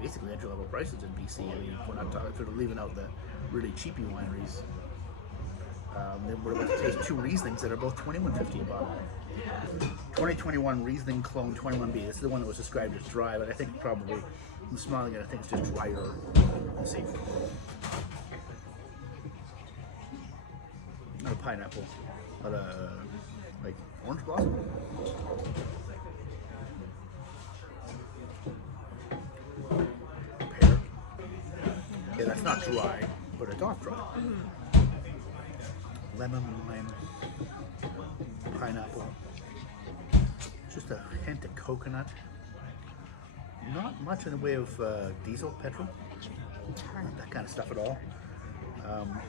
basically entry-level prices in BC. I mean, we're not talking, sort of leaving out the really cheapy wineries. Then we're about to taste two Rieslings that are both $21.50 a bottle. 2021 Riesling Clone 21B. This is the one that was described as dry, but I think probably, I'm smiling at it, I think it's just drier and safer. Not a pineapple, but like orange blossom. Pear. Yeah, that's not dry, but it's off dry. Lemon, lime, pineapple, just a hint of coconut. Not much in the way of diesel, petrol, not that kind of stuff at all.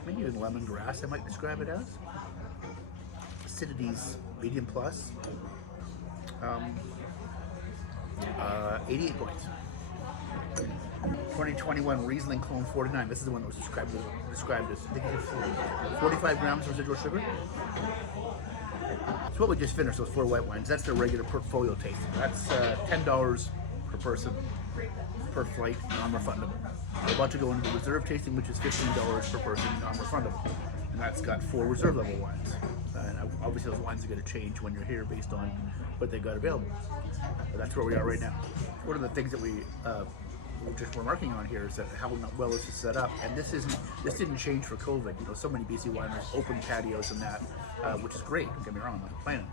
Maybe even lemongrass, I might describe it as. Acidity's medium plus. 88 points. 2021 Riesling Clone 49. This is the one that was described as I think it's 45 grams of residual sugar. So what we just finished, those 4 white wines, that's the regular portfolio tasting. That's $10 per person per flight, non-refundable. We're about to go into the reserve tasting, which is $15 per person, non-refundable. And that's got 4 reserve level wines. And obviously those wines are going to change when you're here based on what they've got available. But that's where we are right now. One of the things that we we're just remarking on here is that how well this is set up, and this didn't change for COVID. You know, so many BC wineries open patios and that, which is great. Don't get me wrong, I'm not complaining.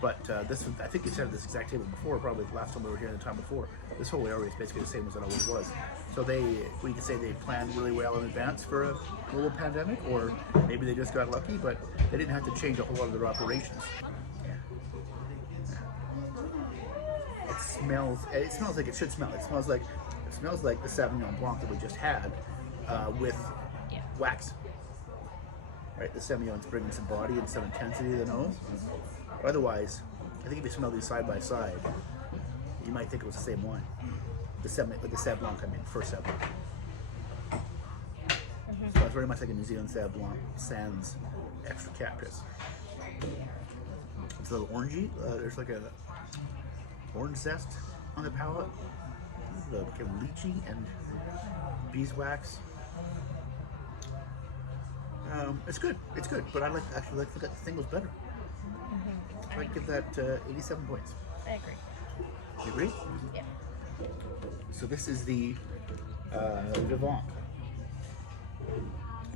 But this, I think we said at this exact table before, probably the last time we were here and the time before. This whole area is basically the same as it always was. So we could say they planned really well in advance for a global pandemic, or maybe they just got lucky, but they didn't have to change a whole lot of their operations. It smells like it should smell. It smells like the Sauvignon Blanc that we just had with wax. Right, the Sauvignon's bringing some body and some intensity to the nose. Otherwise, I think if you smell these side by side, you might think it was the same wine. The Sauv Blanc, I mean, first Sauv Blanc. So it's very much like a New Zealand Sauv Blanc sans extra cactus. It's a little orangey. There's like a orange zest on the palate, the kind of lychee and beeswax. It's good, but I actually like the thing was better. I'd give that 87 points. I agree. You agree? Yeah. So this is the Vivant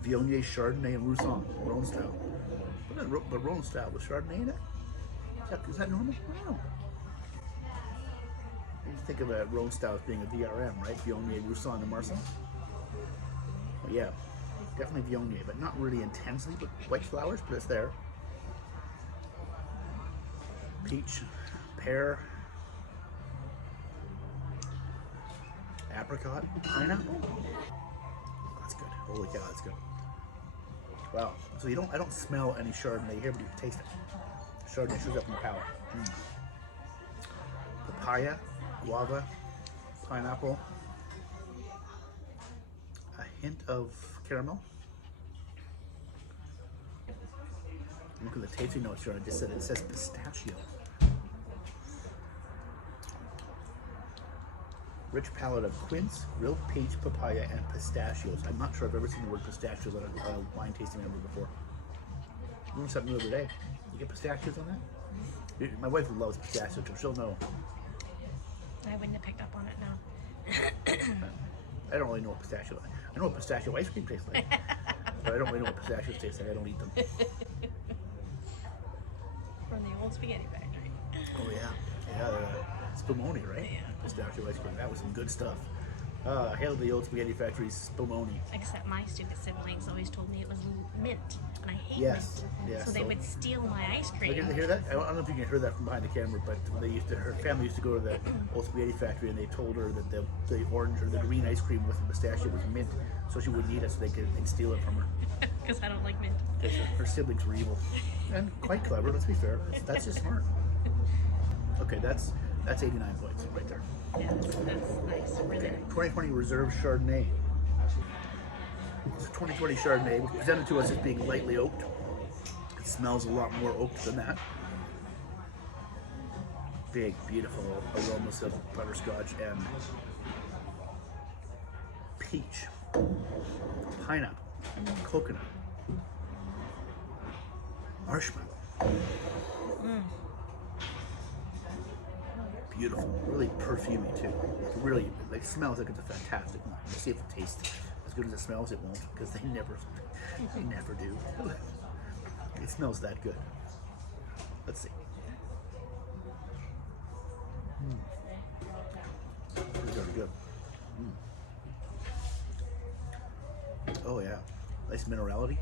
Viognier Chardonnay and Roussan Rhone style. But Rhone style with Chardonnay in it? Is that normal? I don't know. You think of a Rhone style as being a VRM, right? Viognier, Roussan, and Marsan. Well, yeah, definitely Viognier, but not really intensely, but white flowers, but it's there. Peach, pear, apricot, pineapple. That's good. Holy cow, that's good. Wow. So I don't smell any Chardonnay here, but you can taste it. Chardonnay shows up in the palate. Papaya, guava, pineapple, a hint of caramel. Look at the tasting notes here. It says pistachio. Rich palette of quince, real peach, papaya, and pistachios. I'm not sure I've ever seen the word pistachios on a wine tasting menu before. I learned something new every day. You get pistachios on that? My wife loves pistachios, so she'll know. I wouldn't have picked up on it now. I don't really know what pistachio. I know what pistachio ice cream tastes like, but I don't really know what pistachios taste like. I don't eat them. From the old spaghetti factory. Oh yeah, Spumoni, right? Yeah. Pistachio ice cream. That was some good stuff. Hail to the old spaghetti factory's Spumoni. Except my stupid siblings always told me it was mint, and I hate Yes, mint. yes. So they would steal my ice cream. Did you hear that? I don't know if you can hear that from behind the camera, but her family used to go to the old spaghetti factory, and they told her that the orange or the green ice cream with the pistachio was mint, so she wouldn't eat it, so they'd steal it from her. Because I don't like mint. Because her siblings were evil and quite clever. Let's be fair. That's just smart. Okay, that's 89 points right there. Yeah, that's nice. Really. Okay, 2020 Reserve Chardonnay. It's a 2020 Chardonnay, which presented to us as being lightly oaked. It smells a lot more oaked than that. Big, beautiful aromas of butterscotch and peach, pineapple, coconut, marshmallow. Beautiful, really perfumey too. Really, smells like it's a fantastic wine. Let's see if it tastes as good as it smells. It won't, because they never do. It smells that good. Let's see. It's very good. Oh yeah, nice minerality.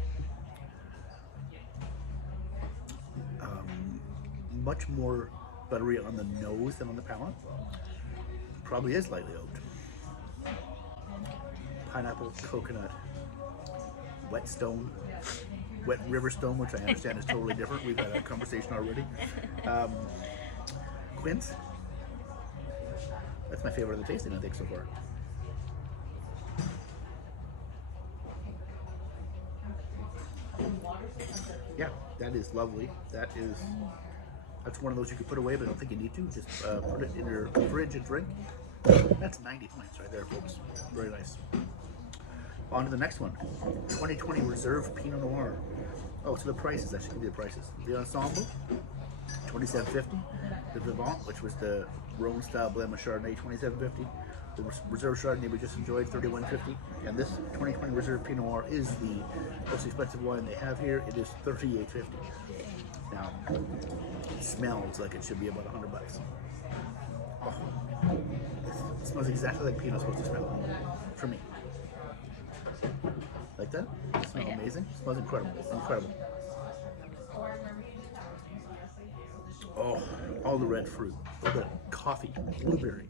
Much more buttery on the nose than on the palate. Probably is lightly oaked. Pineapple, coconut, wet stone, wet river stone, which I understand is totally different. We've had a conversation already. Quince. That's my favorite of the tasting, I think, so far. Yeah, that is lovely. That's one of those you could put away, but I don't think you need to. Just put it in your fridge and drink. That's 90 points right there, folks. Very nice. On to the next one. 2020 Reserve Pinot Noir. Oh, so the prices. I should give you the prices. The Ensemble, $27.50. The Vivant, which was the Rhone style blend with Chardonnay, $27.50. The Reserve Chardonnay we just enjoyed, $31.50, and this 2020 Reserve Pinot Noir is the most expensive wine they have here. It is $38.50. Now, it smells like it should be about $100. Oh, it smells exactly like Pinot's supposed to smell for me. Like that? It smells amazing. It smells incredible. Incredible. Oh, all the red fruit, all the coffee, blueberry,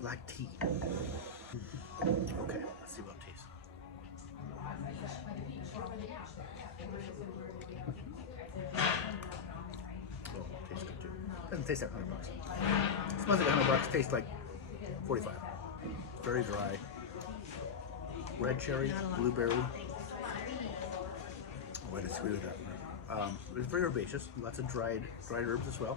black tea. Okay, let's see what it tastes. Oh, it tastes good too. Doesn't taste like $100. It smells like $100. Tastes like 45. Very dry. Red cherry, blueberry. Oh, I disagree with that. It's very herbaceous, lots of dried herbs as well.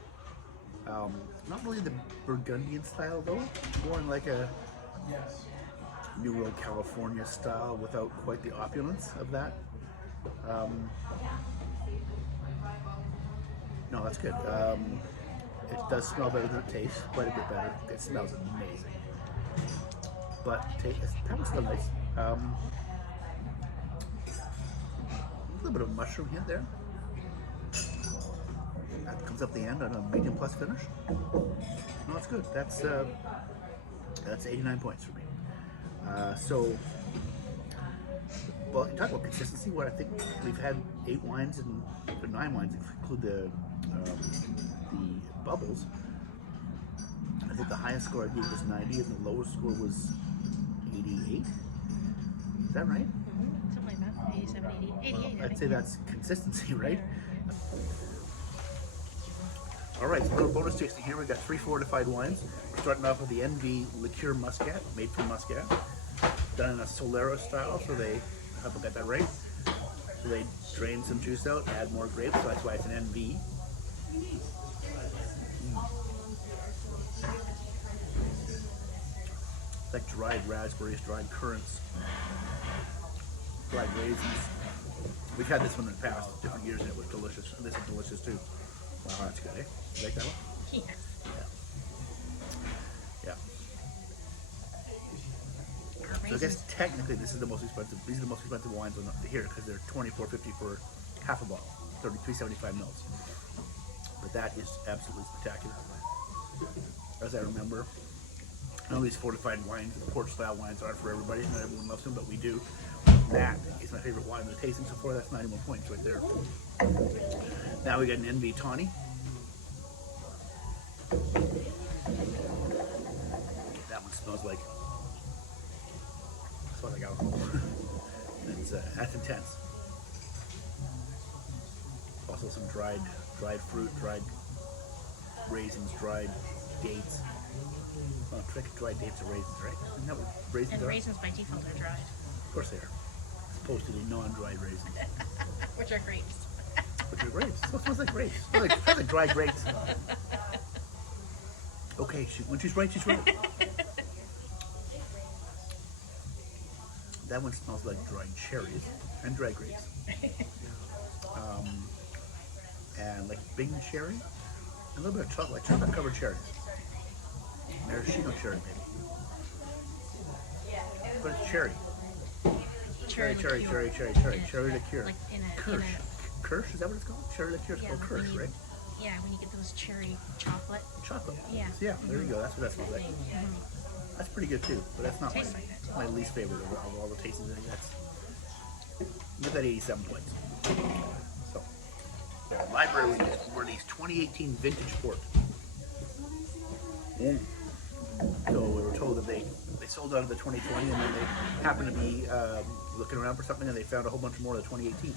Not really the Burgundian style though, more in like a New World California style without quite the opulence of that. No, that's good. It does smell better than it tastes, quite a bit better. It smells amazing. But that was still nice. A little bit of mushroom hint there. That comes up the end on a medium plus finish. No, that's good. That's 89 points for me. Well, you talk about consistency. What I think we've had 8 wines and 9 wines, if you include the bubbles. I think the highest score I gave was 90, and the lowest score was 88. Is that right? Something like that. 87, 88. Well, I'd say that's consistency, right? All right, so a little bonus tasting here. We've got 3 fortified wines. We're starting off with the NV Liqueur Muscat, made from Muscat, done in a Solera style. So I hope I got that right. So they drain some juice out, add more grapes. So that's why it's an NV. It's like dried raspberries, dried currants, dried raisins. We've had this one in the past, different years, and it was delicious. And this is delicious too. Wow, that's good, eh? You like that one? Yeah. Yeah. So I guess technically this is the most expensive. These are the most expensive wines here because they're $24.50 for half a bottle, 33.75 mils. But that is absolutely spectacular. As I remember, all these fortified wines, the port-style wines aren't for everybody. Not everyone loves them, but we do. That is my favorite wine. The tasting so far, that's 91 points right there. Now we got an NV Tawny. That one smells like alcohol. That's intense. Also some dried fruit, dried raisins, dried dates. Oh, dried dates are raisins, right? Isn't that what raisins And are? raisins by default are dried. Of course they are. Supposed to be non-dried raisins. Which are grapes. Which are grapes. So it smells like grapes. It smells like dried grapes. Okay, when she's right, she's right. That one smells like dried cherries and dried grapes. And like Bing cherry. And a little bit of chocolate, like chocolate covered cherries. Maraschino cherry, maybe. But it's cherry. Cherry liqueur. Like in a Kirsch. Kirsch, is that what it's called? Cherry liqueur, it's called Kirsch, right? Yeah, when you get those cherry chocolate. Chocolate. Yeah. So yeah, there you go. That's what that smells like. That's pretty good too, but that's not Tastes like it. my least favorite of all the tastings. I think give that 87 points. So, the library we did were these 2018 vintage port. So we were told that they sold out of the 2020, and then they happened to be looking around for something, and they found a whole bunch more of the 2018.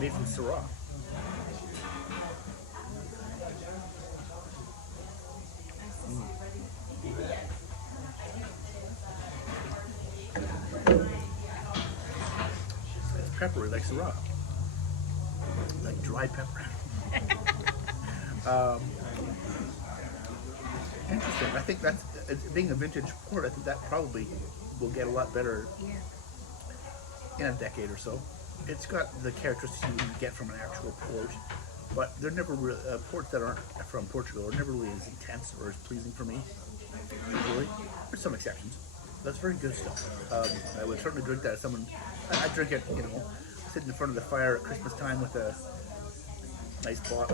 Made from Syrah. It's peppery like Syrah. Like dried pepper. Interesting. I think that's, being a vintage port, I think that probably will get a lot better in a decade or so. It's got the characteristics you get from an actual port. but they're never really, ports that aren't from Portugal are never really as intense or as pleasing for me. Usually, there's some exceptions. That's very good stuff. I would certainly drink that as someone. I drink it, you know, sitting in front of the fire at Christmas time with a nice box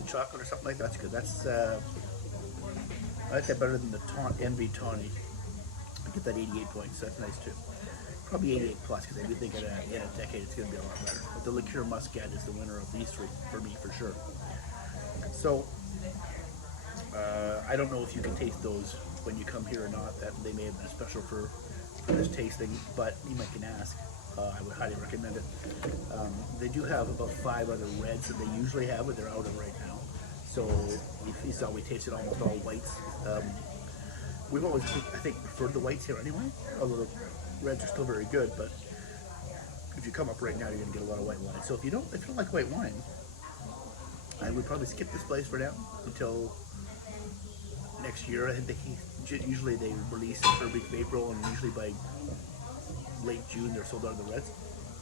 of chocolate or something like that. That's good. That's I like that better than the Envy Tawny. I get that 88 points. So that's nice too. Probably 88 plus because I do think in a decade it's going to be a lot better. But the Liqueur Muscat is the winner of these three for me for sure. So I don't know if you can taste those when you come here or not. That they may have been special for this tasting, but you might can ask. I would highly recommend it. They do have about 5 other reds that they usually have, but they're out of right now. So if you saw, we tasted almost all whites. We've always, I think, preferred the whites here anyway, although the reds are still very good. But if you come up right now, you're going to get a lot of white wine. So if you don't like white wine, I would probably skip this place for now until next year. I think usually they release in the third week of April, and usually by late June they're sold out of the reds.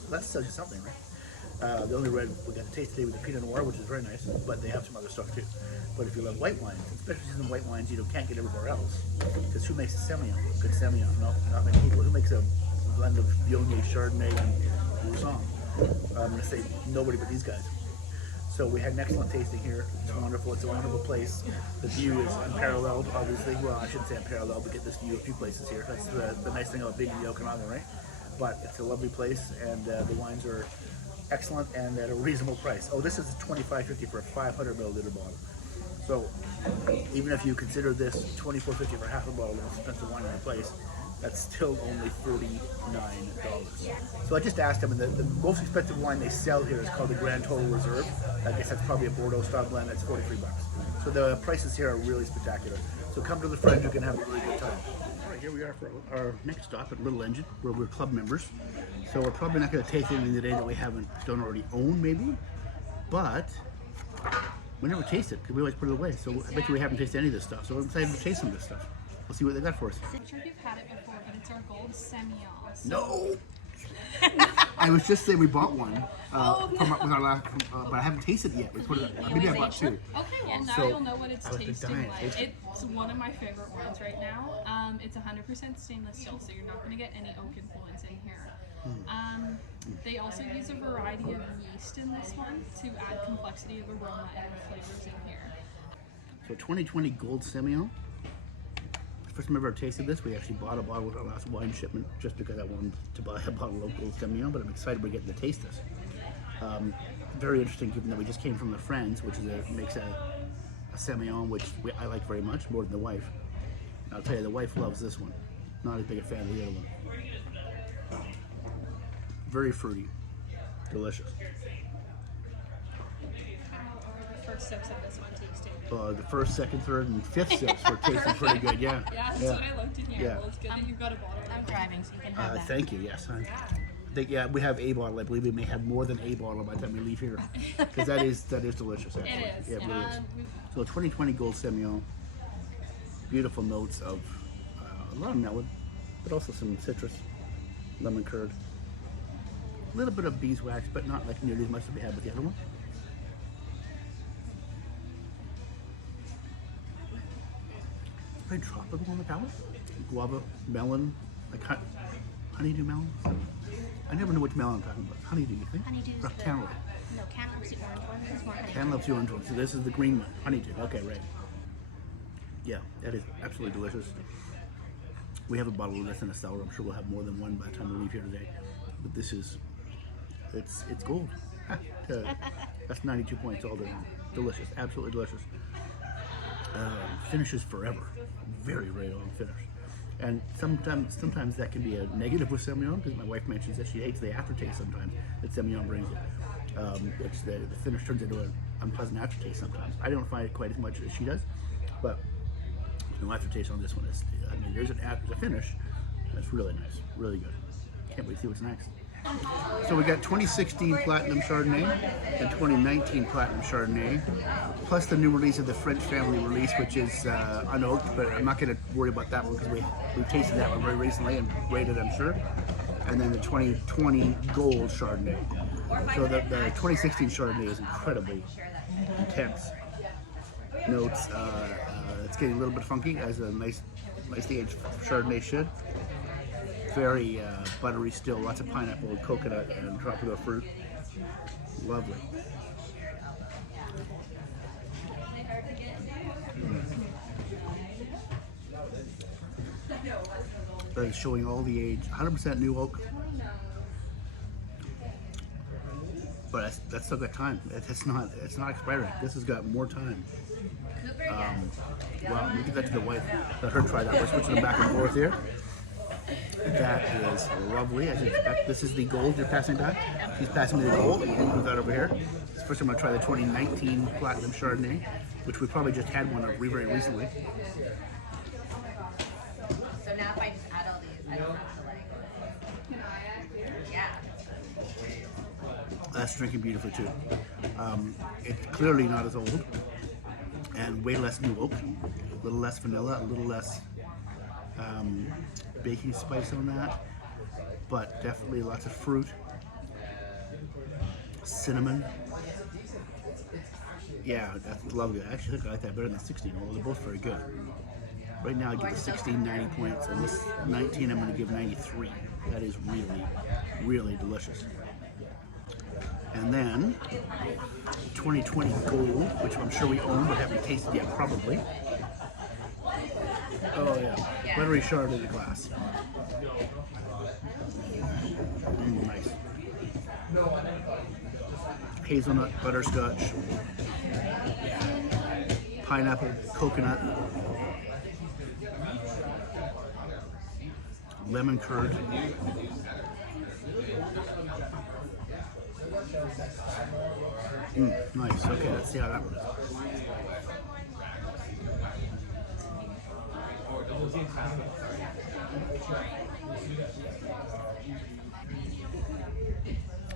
So that tells you something, right? The only red we got to taste today was the Pinot Noir, which is very nice, but they have some other stuff too. But if you love white wines, especially some white wines you can't get everywhere else, because who makes a Semillon? Good Semillon? No, not many people. Who makes a blend of Viognier, Chardonnay, and Roussan? I'm going to say nobody but these guys. So we had an excellent tasting here. It's wonderful. It's a wonderful place. The view is unparalleled, obviously. Well, I shouldn't say unparalleled. We get this view a few places here. That's the nice thing about being in the Okanagan, right? But it's a lovely place, and the wines are excellent and at a reasonable price. Oh, this is $25.50 for a 500 milliliter bottle. So even if you consider this $24.50 for half a bottle of expensive wine in the place, that's still only $49. So I just asked them, and the most expensive wine they sell here is called the Grand Total Reserve. I guess that's probably a Bordeaux style blend. That's $43. So the prices here are really spectacular. So come to the Frenz, you can have a really good time. All right, here we are for our next stop at Little Engine, where we're club members. So we're probably not going to taste anything today that we don't already own, maybe. But we never taste it because we always put it away. So I bet you we haven't tasted any of this stuff. So I'm excited to taste some of this stuff. We'll see what they got for us. I'm sure you've had it before, but it's our gold Semillon. No. I was just saying we bought one with our last, but I haven't tasted it yet. We put it. Maybe I bought 2. Okay, well now So, you'll know what it's I was tasting dying to like. taste it. It's one of my favorite wines right now. It's 100% stainless steel, so you're not going to get any oak influence in here. They also use a variety of yeast in this one to add complexity of aroma and flavors in here. So 2020 Gold Semillon. First time I've ever tasted this. We actually bought a bottle with our last wine shipment just because I wanted to buy a bottle of Gold Semillon, but I'm excited we're getting to taste this. Very interesting, given that we just came from the Frenz, which makes a Semillon, which I like very much, more than the wife. And I'll tell you, the wife loves this one. Not as big a fan of the other one. Very fruity. Delicious. How are the first sips of this one tasting? The first, second, third, and fifth sips were tasting pretty good, yeah. Yeah, that's what I love to hear. Yeah. Well, it's good that you've got a bottle. I'm driving, so you can have that. Thank you, yes. I think, we have a bottle. I believe we may have more than a bottle by the time we leave here. Because that is delicious, actually. It is. Yeah, it really is. So 2020 Gold Semillon. Beautiful notes of a lot of melon, but also some citrus, lemon curd. A little bit of beeswax, but not like nearly as much as we had with the other one. Very tropical on the palate. Guava, melon, like honeydew melon. I never know which melon I'm talking about. Honeydew, you think? Honeydew's Or the cantaloupe. No, cantaloupe's the orange one. This is more honeydew. Cantaloupe's the orange one. So this is the green one. Honeydew. Okay, right. Yeah, that is absolutely delicious. We have a bottle of this in a cellar. I'm sure we'll have more than one by the time we leave here today. But this is, it's gold. That's 92 points all day. Delicious, absolutely delicious. Finishes forever. Very, very long finish. And sometimes that can be a negative with Semillon, because my wife mentions that she hates the aftertaste sometimes that Semillon brings it. Which the finish turns into an unpleasant aftertaste sometimes. I don't find it quite as much as she does, but no aftertaste on this one. I mean, there's a finish that's really nice, really good. Can't wait to see what's next. So we got 2016 Platinum Chardonnay and 2019 Platinum Chardonnay, plus the new release of the French family release, which is unoaked, but I'm not going to worry about that one because we tasted that one very recently and rated, I'm sure. And then the 2020 Gold Chardonnay. So the 2016 Chardonnay is incredibly intense notes. It's getting a little bit funky, as a nicely aged Chardonnay should. Very buttery still, lots of pineapple and coconut and tropical fruit. Lovely. That is showing all the age, 100% new oak. But that's still got time. It's not expiring. This has got more time. Wow, we get that to the wife. Let her try that. We're switching them back and forth here. That is lovely, as you expect. This is the gold you're passing back. He's passing me the gold. I'm going to put that over here. First, I'm going to try the 2019 Platinum Chardonnay, which we probably just had one of very recently. So now if I just add all these, I don't have to like, yeah. That's drinking beautifully too. It's clearly not as old, and way less new oak. A little less vanilla, a little less baking spice on that, but definitely lots of fruit, cinnamon. Yeah, that's lovely. I actually think I like that better than the 16, although they're both very good. Right now I give the 16 90 points, and this 19 I'm going to give 93. That is really, really delicious. And then 2020 Gold, which I'm sure we own but haven't tasted yet, probably. Oh yeah, Winery Chard in the glass. Nice. Hazelnut, butterscotch, pineapple, coconut, lemon curd. Nice. Okay, let's see how that works.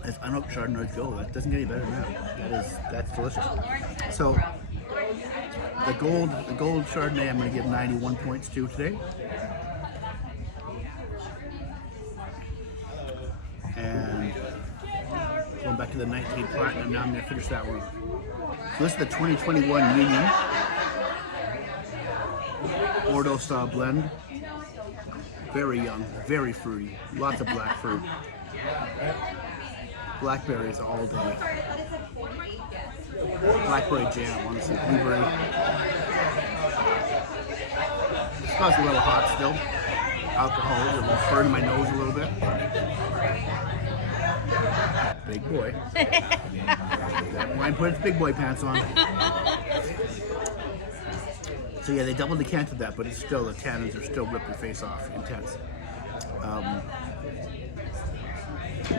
As unoaked Chardonnays go, that doesn't get any better than that. That's delicious. So the gold Chardonnay I'm going to give 91 points to today. And going back to the 19 Platinum, now I'm going to finish that one. So this is the 2021 Union Bordeaux style blend. Very young, very fruity, lots of black fruit. Blackberries all day. Blackberry jam, honestly, blueberry. It's got a little hot still. Alcohol, it will burn my nose a little bit. Big boy. That wine put its big boy pants on. So yeah, they double decanted that, but it's still, the tannins are still ripping your face off. Intense.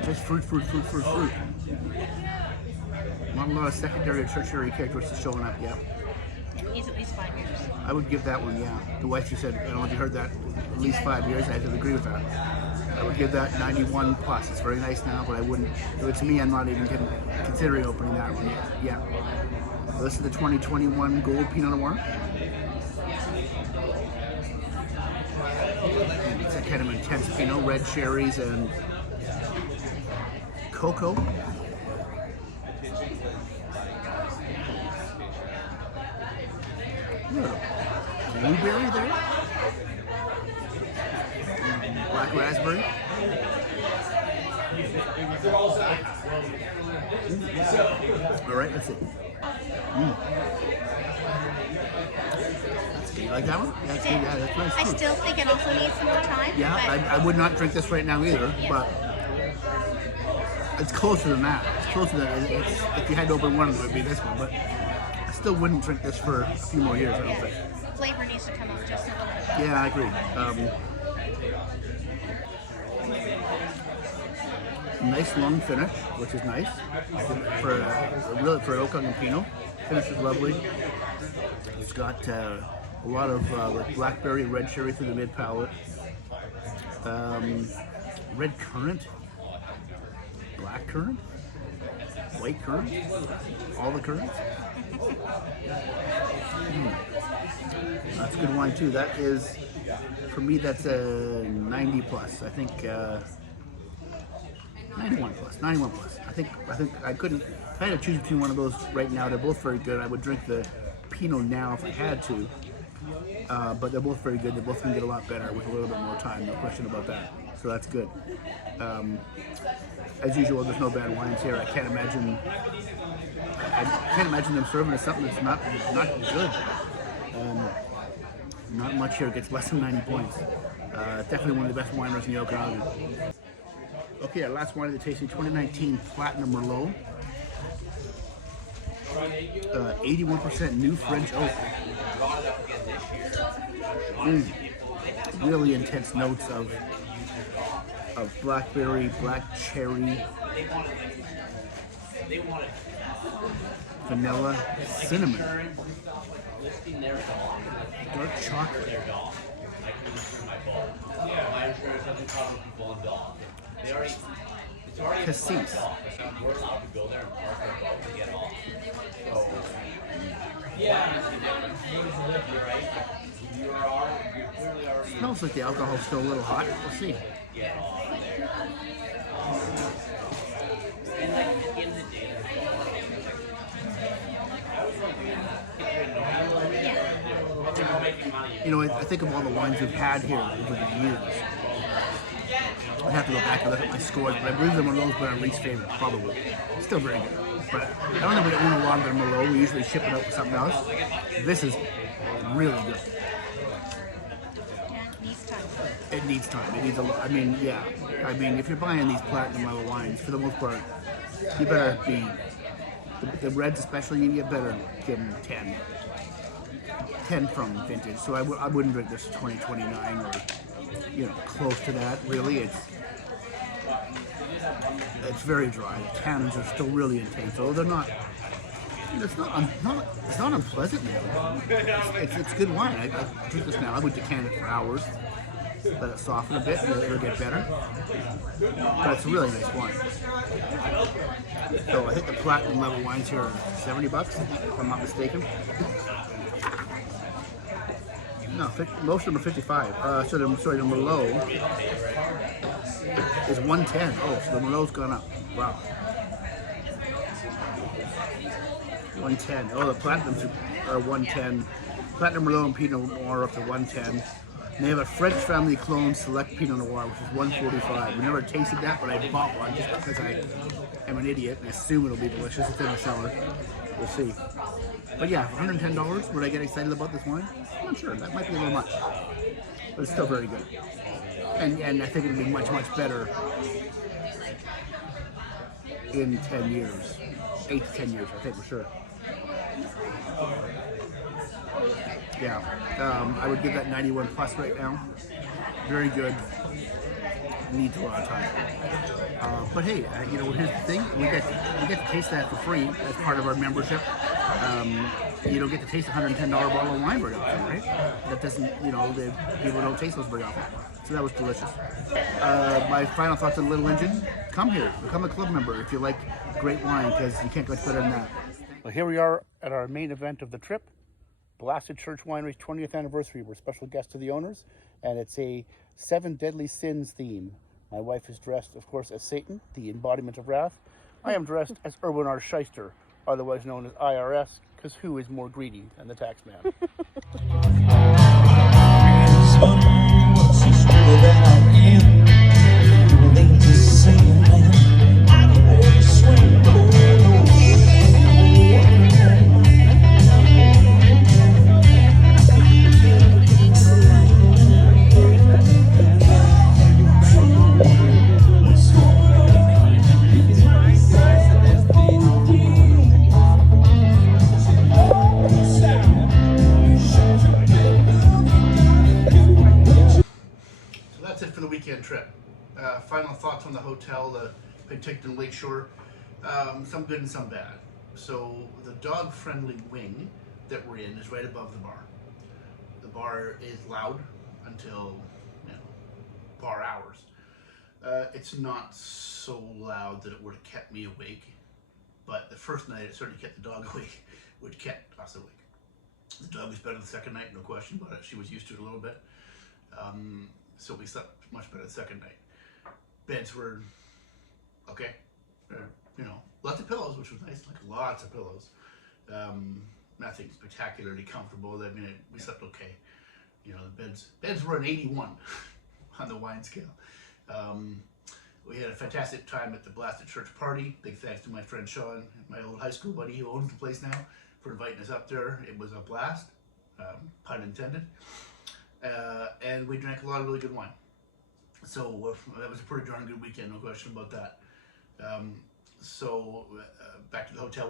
Just fruit. Not a lot of secondary or tertiary characteristics showing up yet. He's at least 5 years. I would give that one, yeah. The wife, you said, I don't know if you heard that, at least 5 years. I have to agree with that. I would give that 91 plus. It's very nice now, but I wouldn't, if it's me, I'm not even considering opening that one yet. Yeah. So this is the 2021 Gold Pinot Noir. It's a kind of intense Pinot, red cherries and cocoa. Blueberry there. Black raspberry. All right, let's see. That's good. You like that one? That's good. Yeah, that's nice. I still think it also needs some more time. Yeah, I would not drink this right now either, but it's closer than that. It's closer than if you had to open one, it would be this one, but I still wouldn't drink this for a few more years, I don't think. Flavor needs to come out just a little bit. Yeah, I agree. Nice long finish, which is nice for an Okanagan Pinot. Finish is lovely. It's got a lot of like blackberry, red cherry through the mid palate. Red currant, black currant, white currant, all the currants. That's good wine too. That is, for me, that's a 90 plus. I think 91. plus. 91 plus. I think I couldn't. If I had to choose between one of those right now, they're both very good. I would drink the Pinot now if I had to. But they're both very good. They both can get a lot better with a little bit more time. No question about that. So that's good. As usual, there's no bad wines here. I can't imagine them serving us something that's not good. Not much here gets less than 90 points. Definitely one of the best wineries in the Okanagan. Okay, our last wine of the tasting, 2019 Platinum Merlot. 81% new French oak. Really intense notes of blackberry, black cherry, vanilla, cinnamon, dark chocolate, cassis. Smells like the alcohol's still a little hot. We'll see. You know, I think of all the wines we've had here over the years. I'd have to go back and look at my scores, but I believe they're one of those but our least favorite, probably. Still very good. But I don't think we own a lot of their Merlot. We usually ship it out for something else. This is really good. It needs time. It needs a lot. I mean, yeah. I mean, if you're buying these platinum level wines, for the most part, you better be, the reds especially, you better give them 10. 10 from vintage. So I wouldn't drink this 2029 or, you know, close to that. Really, it's very dry. The tannins are still really intense. Although they're not, you know, it's not unpleasant now. It's good wine. I drink this now. I would decant it for hours. Let it soften a bit and it'll get better. But it's a really nice wine. So I think the platinum level wines here are $70, if I'm not mistaken. No, most of them are 55. So the Merlot is 110. Oh, so the Merlot's gone up. Wow. 110. Oh, the Platinums are 110. Platinum Merlot and Pinot Noir are up to 110. And they have a French family clone select Pinot Noir, which is 145. We never tasted that, but I bought one just because I am an idiot and I assume it'll be delicious. It's in the cellar. We'll see. But yeah, for $110, would I get excited about this wine? I'm not sure. That might be a little much. But it's still very good. And I think it'll be much, much better in 10 years. 8 to 10 years, I think, for sure. Yeah, I would give that 91 plus right now. Very good. Needs a lot of time. But hey, you know, here's the thing: we get to taste that for free as part of our membership. You don't get to taste a $110 bottle of wine very often, right? That doesn't, you know, people don't taste those very often. So that was delicious. My final thoughts on Little Engine: come here, become a club member if you like great wine, because you can't go much better than that. Well, here we are at our main event of the trip. Blasted Church Winery's 20th anniversary. We're special guests to the owners, and it's a 7 Deadly Sins theme. My wife is dressed, of course, as Satan, the embodiment of wrath. I am dressed as Erwin R. Shyster, otherwise known as IRS, because who is more greedy than the tax man? Trip. Final thoughts on the hotel, the Penticton Lakeshore. Some good and some bad. So the dog-friendly wing that we're in is right above the bar. The bar is loud until, you know, bar hours. It's not so loud that it would have kept me awake, but the first night it certainly kept the dog awake, which kept us awake. The dog was better the second night, no question about it. She was used to it a little bit. So we slept much better the second night. Beds were Okay, you know, lots of pillows, which was nice, like lots of pillows. Nothing spectacularly comfortable. I mean, we slept okay. You know, the beds were an 81 on the wine scale. We had a fantastic time at the Blasted Church party. Big thanks to my friend Sean, my old high school buddy who owns the place now, for inviting us up there. It was a blast, pun intended. And we drank a lot of really good wine. So that was a pretty darn good weekend, no question about that. Back to the hotel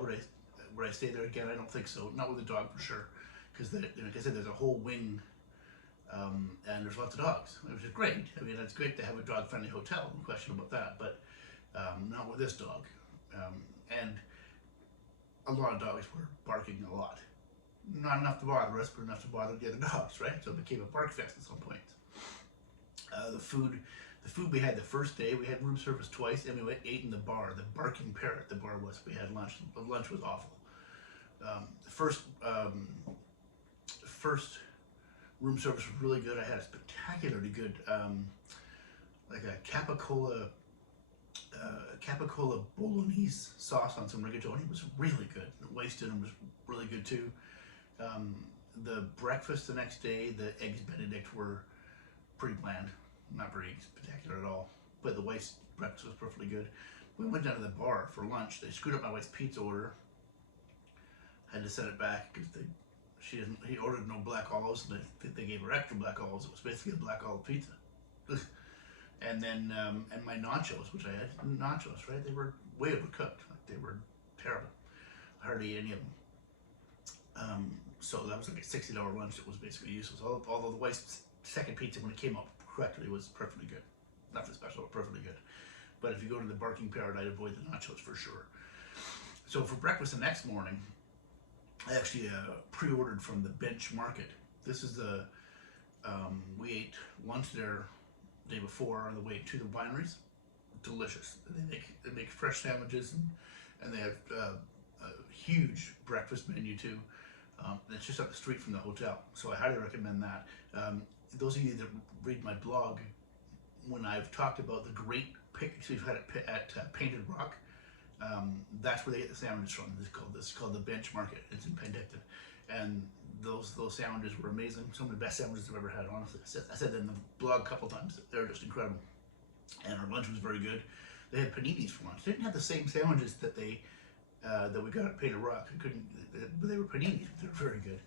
where I stayed there again. I don't think so. Not with the dog for sure, because like I said, there's a whole wing, and there's lots of dogs, which is great. I mean, it's great to have a dog-friendly hotel, no question about that. But not with this dog, and a lot of dogs were barking a lot. Not enough to bother us, but enough to bother the other dogs, right? So it became a bark fest at some point. The food we had the first day, we had room service twice, and we ate in the bar, the Barking Parrot, the bar was. We had lunch. The lunch was awful. The first room service was really good. I had a spectacularly good, like a capicola bolognese sauce on some rigatoni. It was really good. Westen was really good too. The breakfast the next day, the eggs Benedict were pretty bland, not very spectacular at all. But the wife's breakfast was perfectly good. We went down to the bar for lunch. They screwed up my wife's pizza order. Had to send it back because he ordered no black olives, and they gave her extra black olives. It was basically a black olive pizza. And then and my nachos, which I had nachos, right? They were way overcooked. Like, they were terrible. I hardly ate any of them. So that was like a $60 lunch that was basically useless. Although the wife's second pizza, when it came up correctly, was perfectly good. Nothing special, but perfectly good. But if you go to the Barking Parrot, I'd avoid the nachos for sure. So for breakfast the next morning, I actually pre-ordered from the Bench Market. This is the, we ate lunch there the day before on the way to the wineries. Delicious. They make fresh sandwiches, and they have a huge breakfast menu too. It's just up the street from the hotel, so I highly recommend that. Those of you that read my blog, when I've talked about the great picnics we've had at Painted Rock, that's where they get the sandwiches from. This is called the Bench Market. It's in Penticton, and those sandwiches were amazing. Some of the best sandwiches I've ever had, honestly. I said that in the blog a couple times. They were just incredible, and our lunch was very good. They had paninis for lunch. They didn't have the same sandwiches that we got at Painted Rock. But they were paninis. They were very good.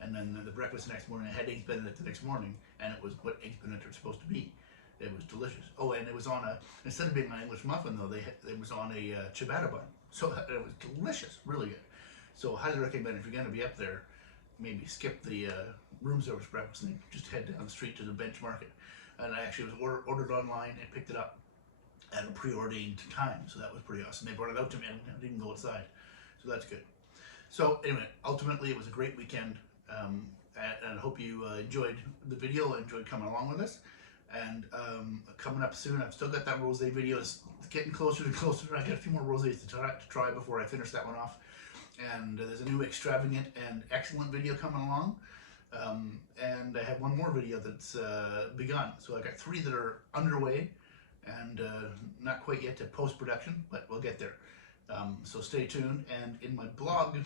And then the breakfast the next morning, I had eggs Benedict the next morning, and it was what eggs Benedict are supposed to be. It was delicious. Oh, and it was on instead of being an English muffin though, it was on a ciabatta bun. So it was delicious, really good. So highly recommend, if you're going to be up there, maybe skip the room service breakfast and just head down the street to the Bench Market. And I actually was ordered online and picked it up at a preordained time, so that was pretty awesome. They brought it out to me, and I didn't go outside, so that's good. So anyway, ultimately it was a great weekend, and I hope you enjoyed the video, enjoyed coming along with us. And coming up soon, I've still got that rosé video. It's getting closer and closer. I got a few more rosés to try before I finish that one off. And there's a new extravagant and excellent video coming along. And I have one more video that's begun. So I got 3 that are underway, and not quite yet to post-production, but we'll get there. So stay tuned. And in my blog,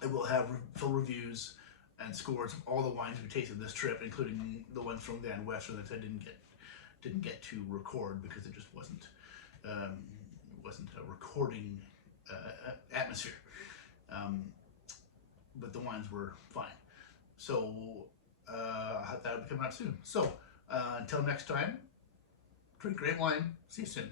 I will have full reviews and scores of all the wines we tasted this trip, including the ones from Van Westen that I didn't get to record because it just wasn't a recording atmosphere. But the wines were fine. So that'll be coming up soon. So until next time, drink great wine. See you soon.